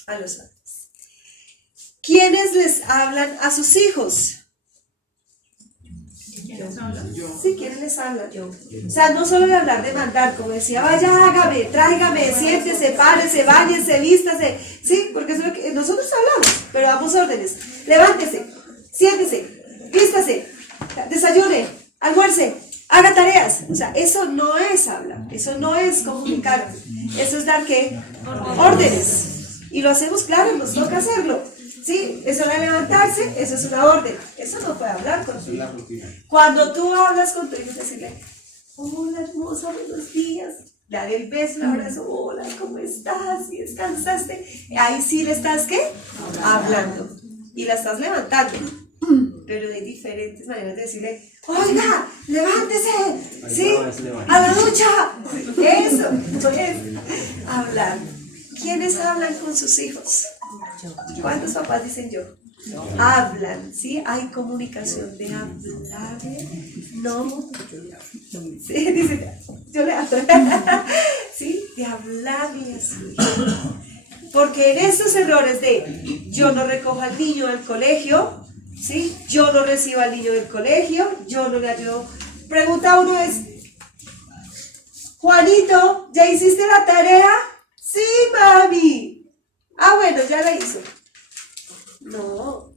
a los padres. ¿Quiénes les hablan a sus hijos? Sí, ¿quiénes les hablan? O sea, no solo de hablar, de mandar, como decía, vaya, hágame, tráigame, siéntese, párese, báñese, vístase. Sí, porque eso es lo que nosotros hablamos, pero damos órdenes. Levántese, siéntese, vístase, desayune, almuerce, haga tareas. O sea, eso no es hablar, eso no es comunicar, eso es dar ¿qué? Órdenes. Y lo hacemos claro, nos toca hacerlo. Sí, eso de levantarse, eso es una orden. Eso no puede hablar con tu hijo. Cuando tú hablas con tu hijo, decirle, hola hermosa, buenos días. Dale el beso, el abrazo, hola, ¿cómo estás? ¿Y descansaste? Ahí sí le estás, ¿qué? Hablando. Y la estás levantando. Pero hay diferentes maneras de decirle, oiga, levántese, ¿sí? A la ducha. Eso es hablar. ¿Quiénes hablan con sus hijos? ¿Cuántos papás dicen yo? Hablan, ¿sí? Hay comunicación de hablar, no. Sí, dice, yo le hablo. ¿Sí? De hablarle a su hijo. Porque en estos errores de yo no recojo al niño del colegio, ¿sí? Yo no recibo al niño del colegio, yo no le ayudo. Pregunta uno es, Juanito, ¿ya hiciste la tarea? Sí, mami. Ah, bueno, ya la hizo. No,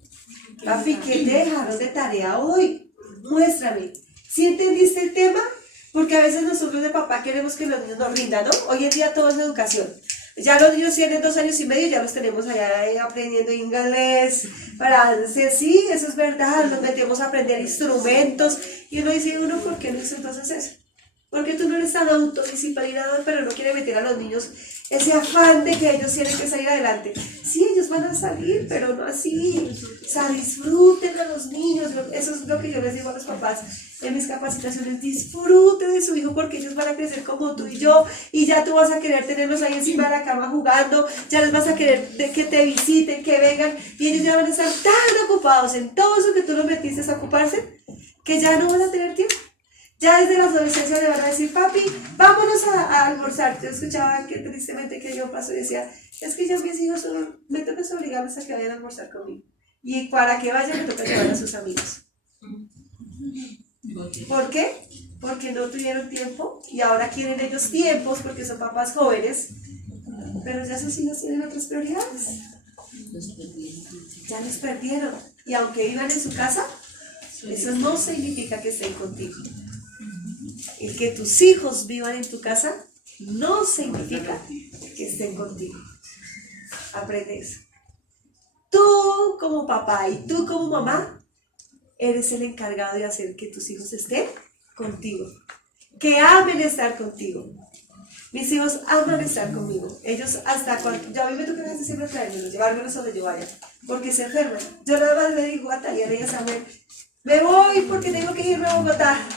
papi, ¿qué te dejaron de tarea hoy? Muéstrame. ¿Sí entendiste el tema? Porque a veces nosotros de papá queremos que los niños nos rindan, ¿no? Hoy en día todo es educación. Ya los niños tienen 2 años y medio, ya los tenemos allá aprendiendo inglés, francés, sí, eso es verdad, nos metemos a aprender instrumentos, y uno dice, ¿por qué no hizo entonces eso? Porque tú no eres tan autodisciplinado, pero no quiere meter a los niños ese afán de que ellos tienen que salir adelante. Sí, ellos van a salir, pero no así. O sea, disfruten a los niños. Eso es lo que yo les digo a los papás en mis capacitaciones. Disfruten de su hijo porque ellos van a crecer como tú y yo. Y ya tú vas a querer tenerlos ahí encima de la cama jugando. Ya les vas a querer que te visiten, que vengan. Y ellos ya van a estar tan ocupados en todo eso que tú los metiste a ocuparse, que ya no van a tener tiempo. Ya desde la adolescencia le van a decir, papi, vámonos a almorzar. Yo escuchaba que tristemente que yo paso y decía, es que yo mis hijos solo me toca obligarlos a que vayan a almorzar conmigo. Y para que vayan me toca llevar a sus amigos. ¿Por qué? Porque no tuvieron tiempo y ahora quieren ellos tiempos porque son papás jóvenes, pero ya sus hijos tienen otras prioridades. Ya los perdieron. Y aunque vivan en su casa, eso no significa que estén contigo. El que tus hijos vivan en tu casa no significa que estén contigo. Aprende eso. Tú como papá y tú como mamá eres el encargado de hacer que tus hijos estén contigo, que amen estar contigo. Mis hijos aman estar conmigo. Ellos hasta cuando, yo a mí me toca siempre traerlos, llevármelos donde yo vaya, porque se enferman. Yo nada más le digo a Taliana y a Samuel, me voy porque tengo que irme a Bogotá.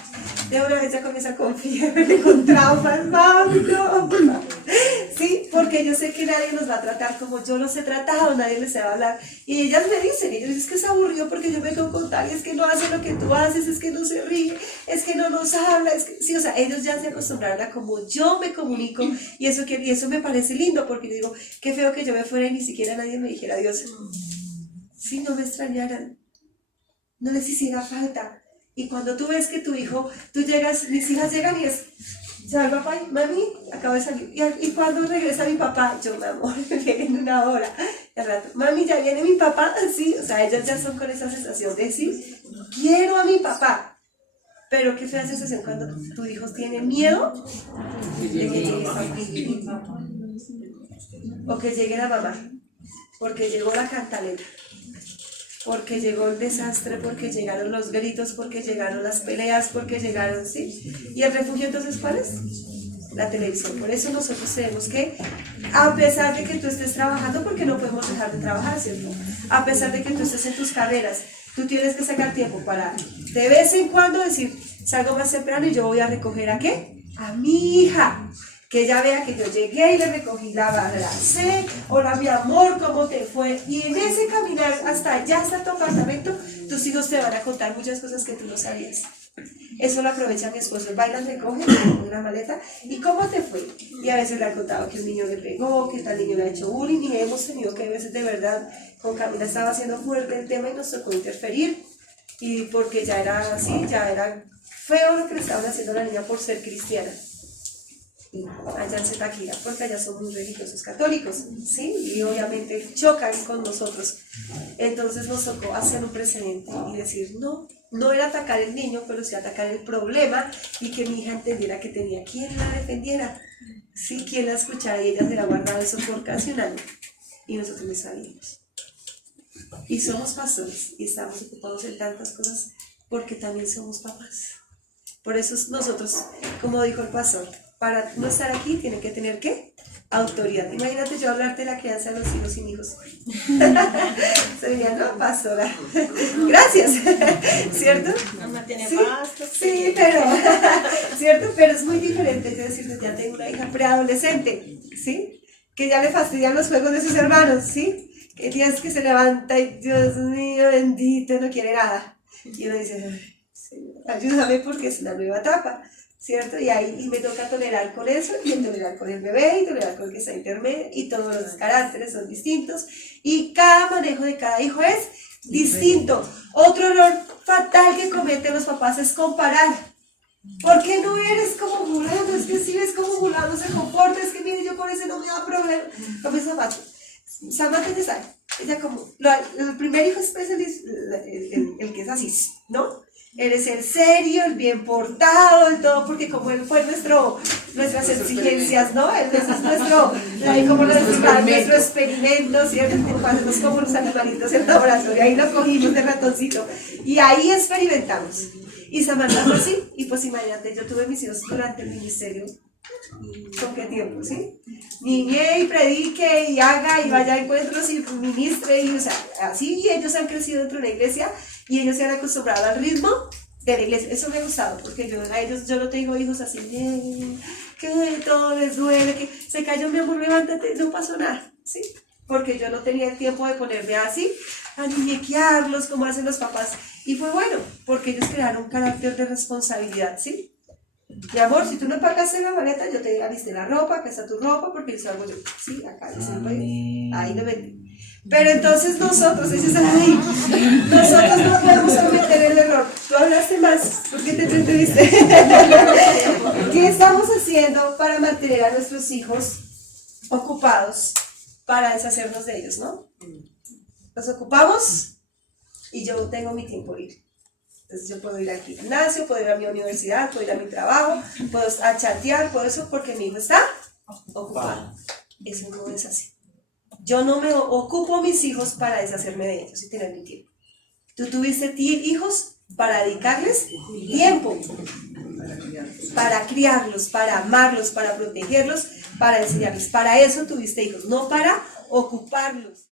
De una vez ya comienza con fiebre, con traumas, mami, no. Sí, porque yo sé que nadie nos va a tratar como yo los he tratado, nadie les va a hablar. Y ellas me dicen, es que se aburrió porque yo me quedo con tal, es que no hace lo que tú haces, es que no se ríe, es que no nos habla, es que, sí, o sea, ellos ya se acostumbraron a como yo me comunico, y eso me parece lindo, porque yo digo, qué feo que yo me fuera y ni siquiera nadie me dijera adiós. Si no me extrañaran, no les hiciera falta. Y cuando tú ves que tu hijo, tú llegas, mis hijas llegan y es, ya el papá, mami, acabo de salir. Y cuando regresa mi papá, yo, mi amor, viene en una hora. Y al rato, mami, ya viene mi papá. Sí, o sea, ellas ya son con esa sensación de decir, quiero a mi papá. Pero qué fea sensación cuando tu hijo tiene miedo de que llegue papá. O que llegue la mamá. Porque llegó la cantaleta. Porque llegó el desastre, porque llegaron los gritos, porque llegaron las peleas, porque llegaron, ¿sí? ¿Y el refugio entonces cuál es? La televisión. Por eso nosotros tenemos que, a pesar de que tú estés trabajando, porque no podemos dejar de trabajar, ¿cierto? A pesar de que tú estés en tus carreras, tú tienes que sacar tiempo para de vez en cuando decir, salgo más temprano y yo voy a recoger ¿a qué? A mi hija. Que ella vea que yo llegué y le recogí la abracé, hola mi amor, ¿cómo te fue? Y en ese caminar hasta allá, hasta tu apartamento, tus hijos te van a contar muchas cosas que tú no sabías. Eso lo aprovecha mi esposo, él va y las recoge, en una maleta, ¿y cómo te fue? Y a veces le han contado que un niño le pegó, que tal niño le ha hecho bullying, y hemos tenido que a veces de verdad, con Camila estaba haciendo fuerte el tema y nos tocó interferir, y porque ya era así, ya era feo lo que le estaban haciendo a la niña por ser cristiana. Allá en Zipaquirá, porque allá son muy religiosos católicos, ¿sí? Y obviamente chocan con nosotros. Entonces nos tocó hacer un precedente y decir, no era atacar el niño, pero sí atacar el problema y que mi hija entendiera que tenía quien la defendiera, ¿sí? Quien la escuchara, y ella se la guardaba eso por casi un año. Y nosotros no sabíamos. Y somos pastores y estamos ocupados en tantas cosas porque también somos papás. Por eso nosotros, como dijo el pastor, para no estar aquí tiene que tener ¿qué? Autoridad. Imagínate yo hablarte de la crianza de los hijos sin hijos. Sería, no, pastora. Gracias. ¿Cierto? Mamá tiene Sí, pasto. sí, pero, ¿cierto? Pero es muy diferente yo decirte, ya tengo una hija preadolescente, ¿sí? Que ya le fastidian los juegos de sus hermanos, ¿sí? Que días que se levanta y Dios mío, bendito, no quiere nada. Y uno dice, ay, Señor, ayúdame porque es una nueva etapa. ¿Cierto? Y ahí me toca tolerar con eso, y tolerar con el bebé, y tolerar con el que está intermedio, y todos los caracteres son distintos, y cada manejo de cada hijo es distinto. Otro error fatal que cometen los papás es comparar. ¿Por qué no eres como fulano? Es que si ves como fulano se comporta, es que mire, yo por eso no me da problema. Como Samantha. Samantha ya sabe, ella como, el primer hijo es el que es así, ¿no? Eres el serio, el bien portado, el todo, porque como él fue nuestras exigencias, ¿no? Él es nuestro experimento, ¿cierto? Hacemos como los animalitos en laboratorio, ahí lo cogimos de ratoncito, y ahí experimentamos. Y Samantha fue así, y pues imagínate, yo tuve mis hijos durante el ministerio, ¿con qué tiempo, sí? Niñe y predique, y haga, y vaya a encuentros, y ministre, y o sea, así, y ellos han crecido dentro de la iglesia, y ellos se han acostumbrado al ritmo de la iglesia. Eso me ha gustado, porque yo no tengo hijos así, que todo les duele, que se cayó mi amor, levántate, no pasó nada, ¿sí? Porque yo no tenía el tiempo de ponerme así, a niñequearlos como hacen los papás. Y fue bueno, porque ellos crearon un carácter de responsabilidad, ¿sí? Mi amor, si tú no pagaste la maleta, yo te avisté la ropa, acá está tu ropa, porque eso hago yo, ¿sí? Acá, ahí lo metí. Pero entonces nosotros no podemos cometer el error. Tú hablaste más, ¿por qué te entendiste? ¿Qué estamos haciendo para mantener a nuestros hijos ocupados para deshacernos de ellos, no? Los ocupamos y yo tengo mi tiempo libre. Entonces yo puedo ir al gimnasio, puedo ir a mi universidad, puedo ir a mi trabajo, puedo a chatear, puedo eso, porque mi hijo está ocupado. Eso no es así. Yo no me ocupo mis hijos para deshacerme de ellos y tener mi tiempo. Tú tuviste hijos para dedicarles tiempo, para criarlos, para amarlos, para protegerlos, para enseñarles. Para eso tuviste hijos, no para ocuparlos.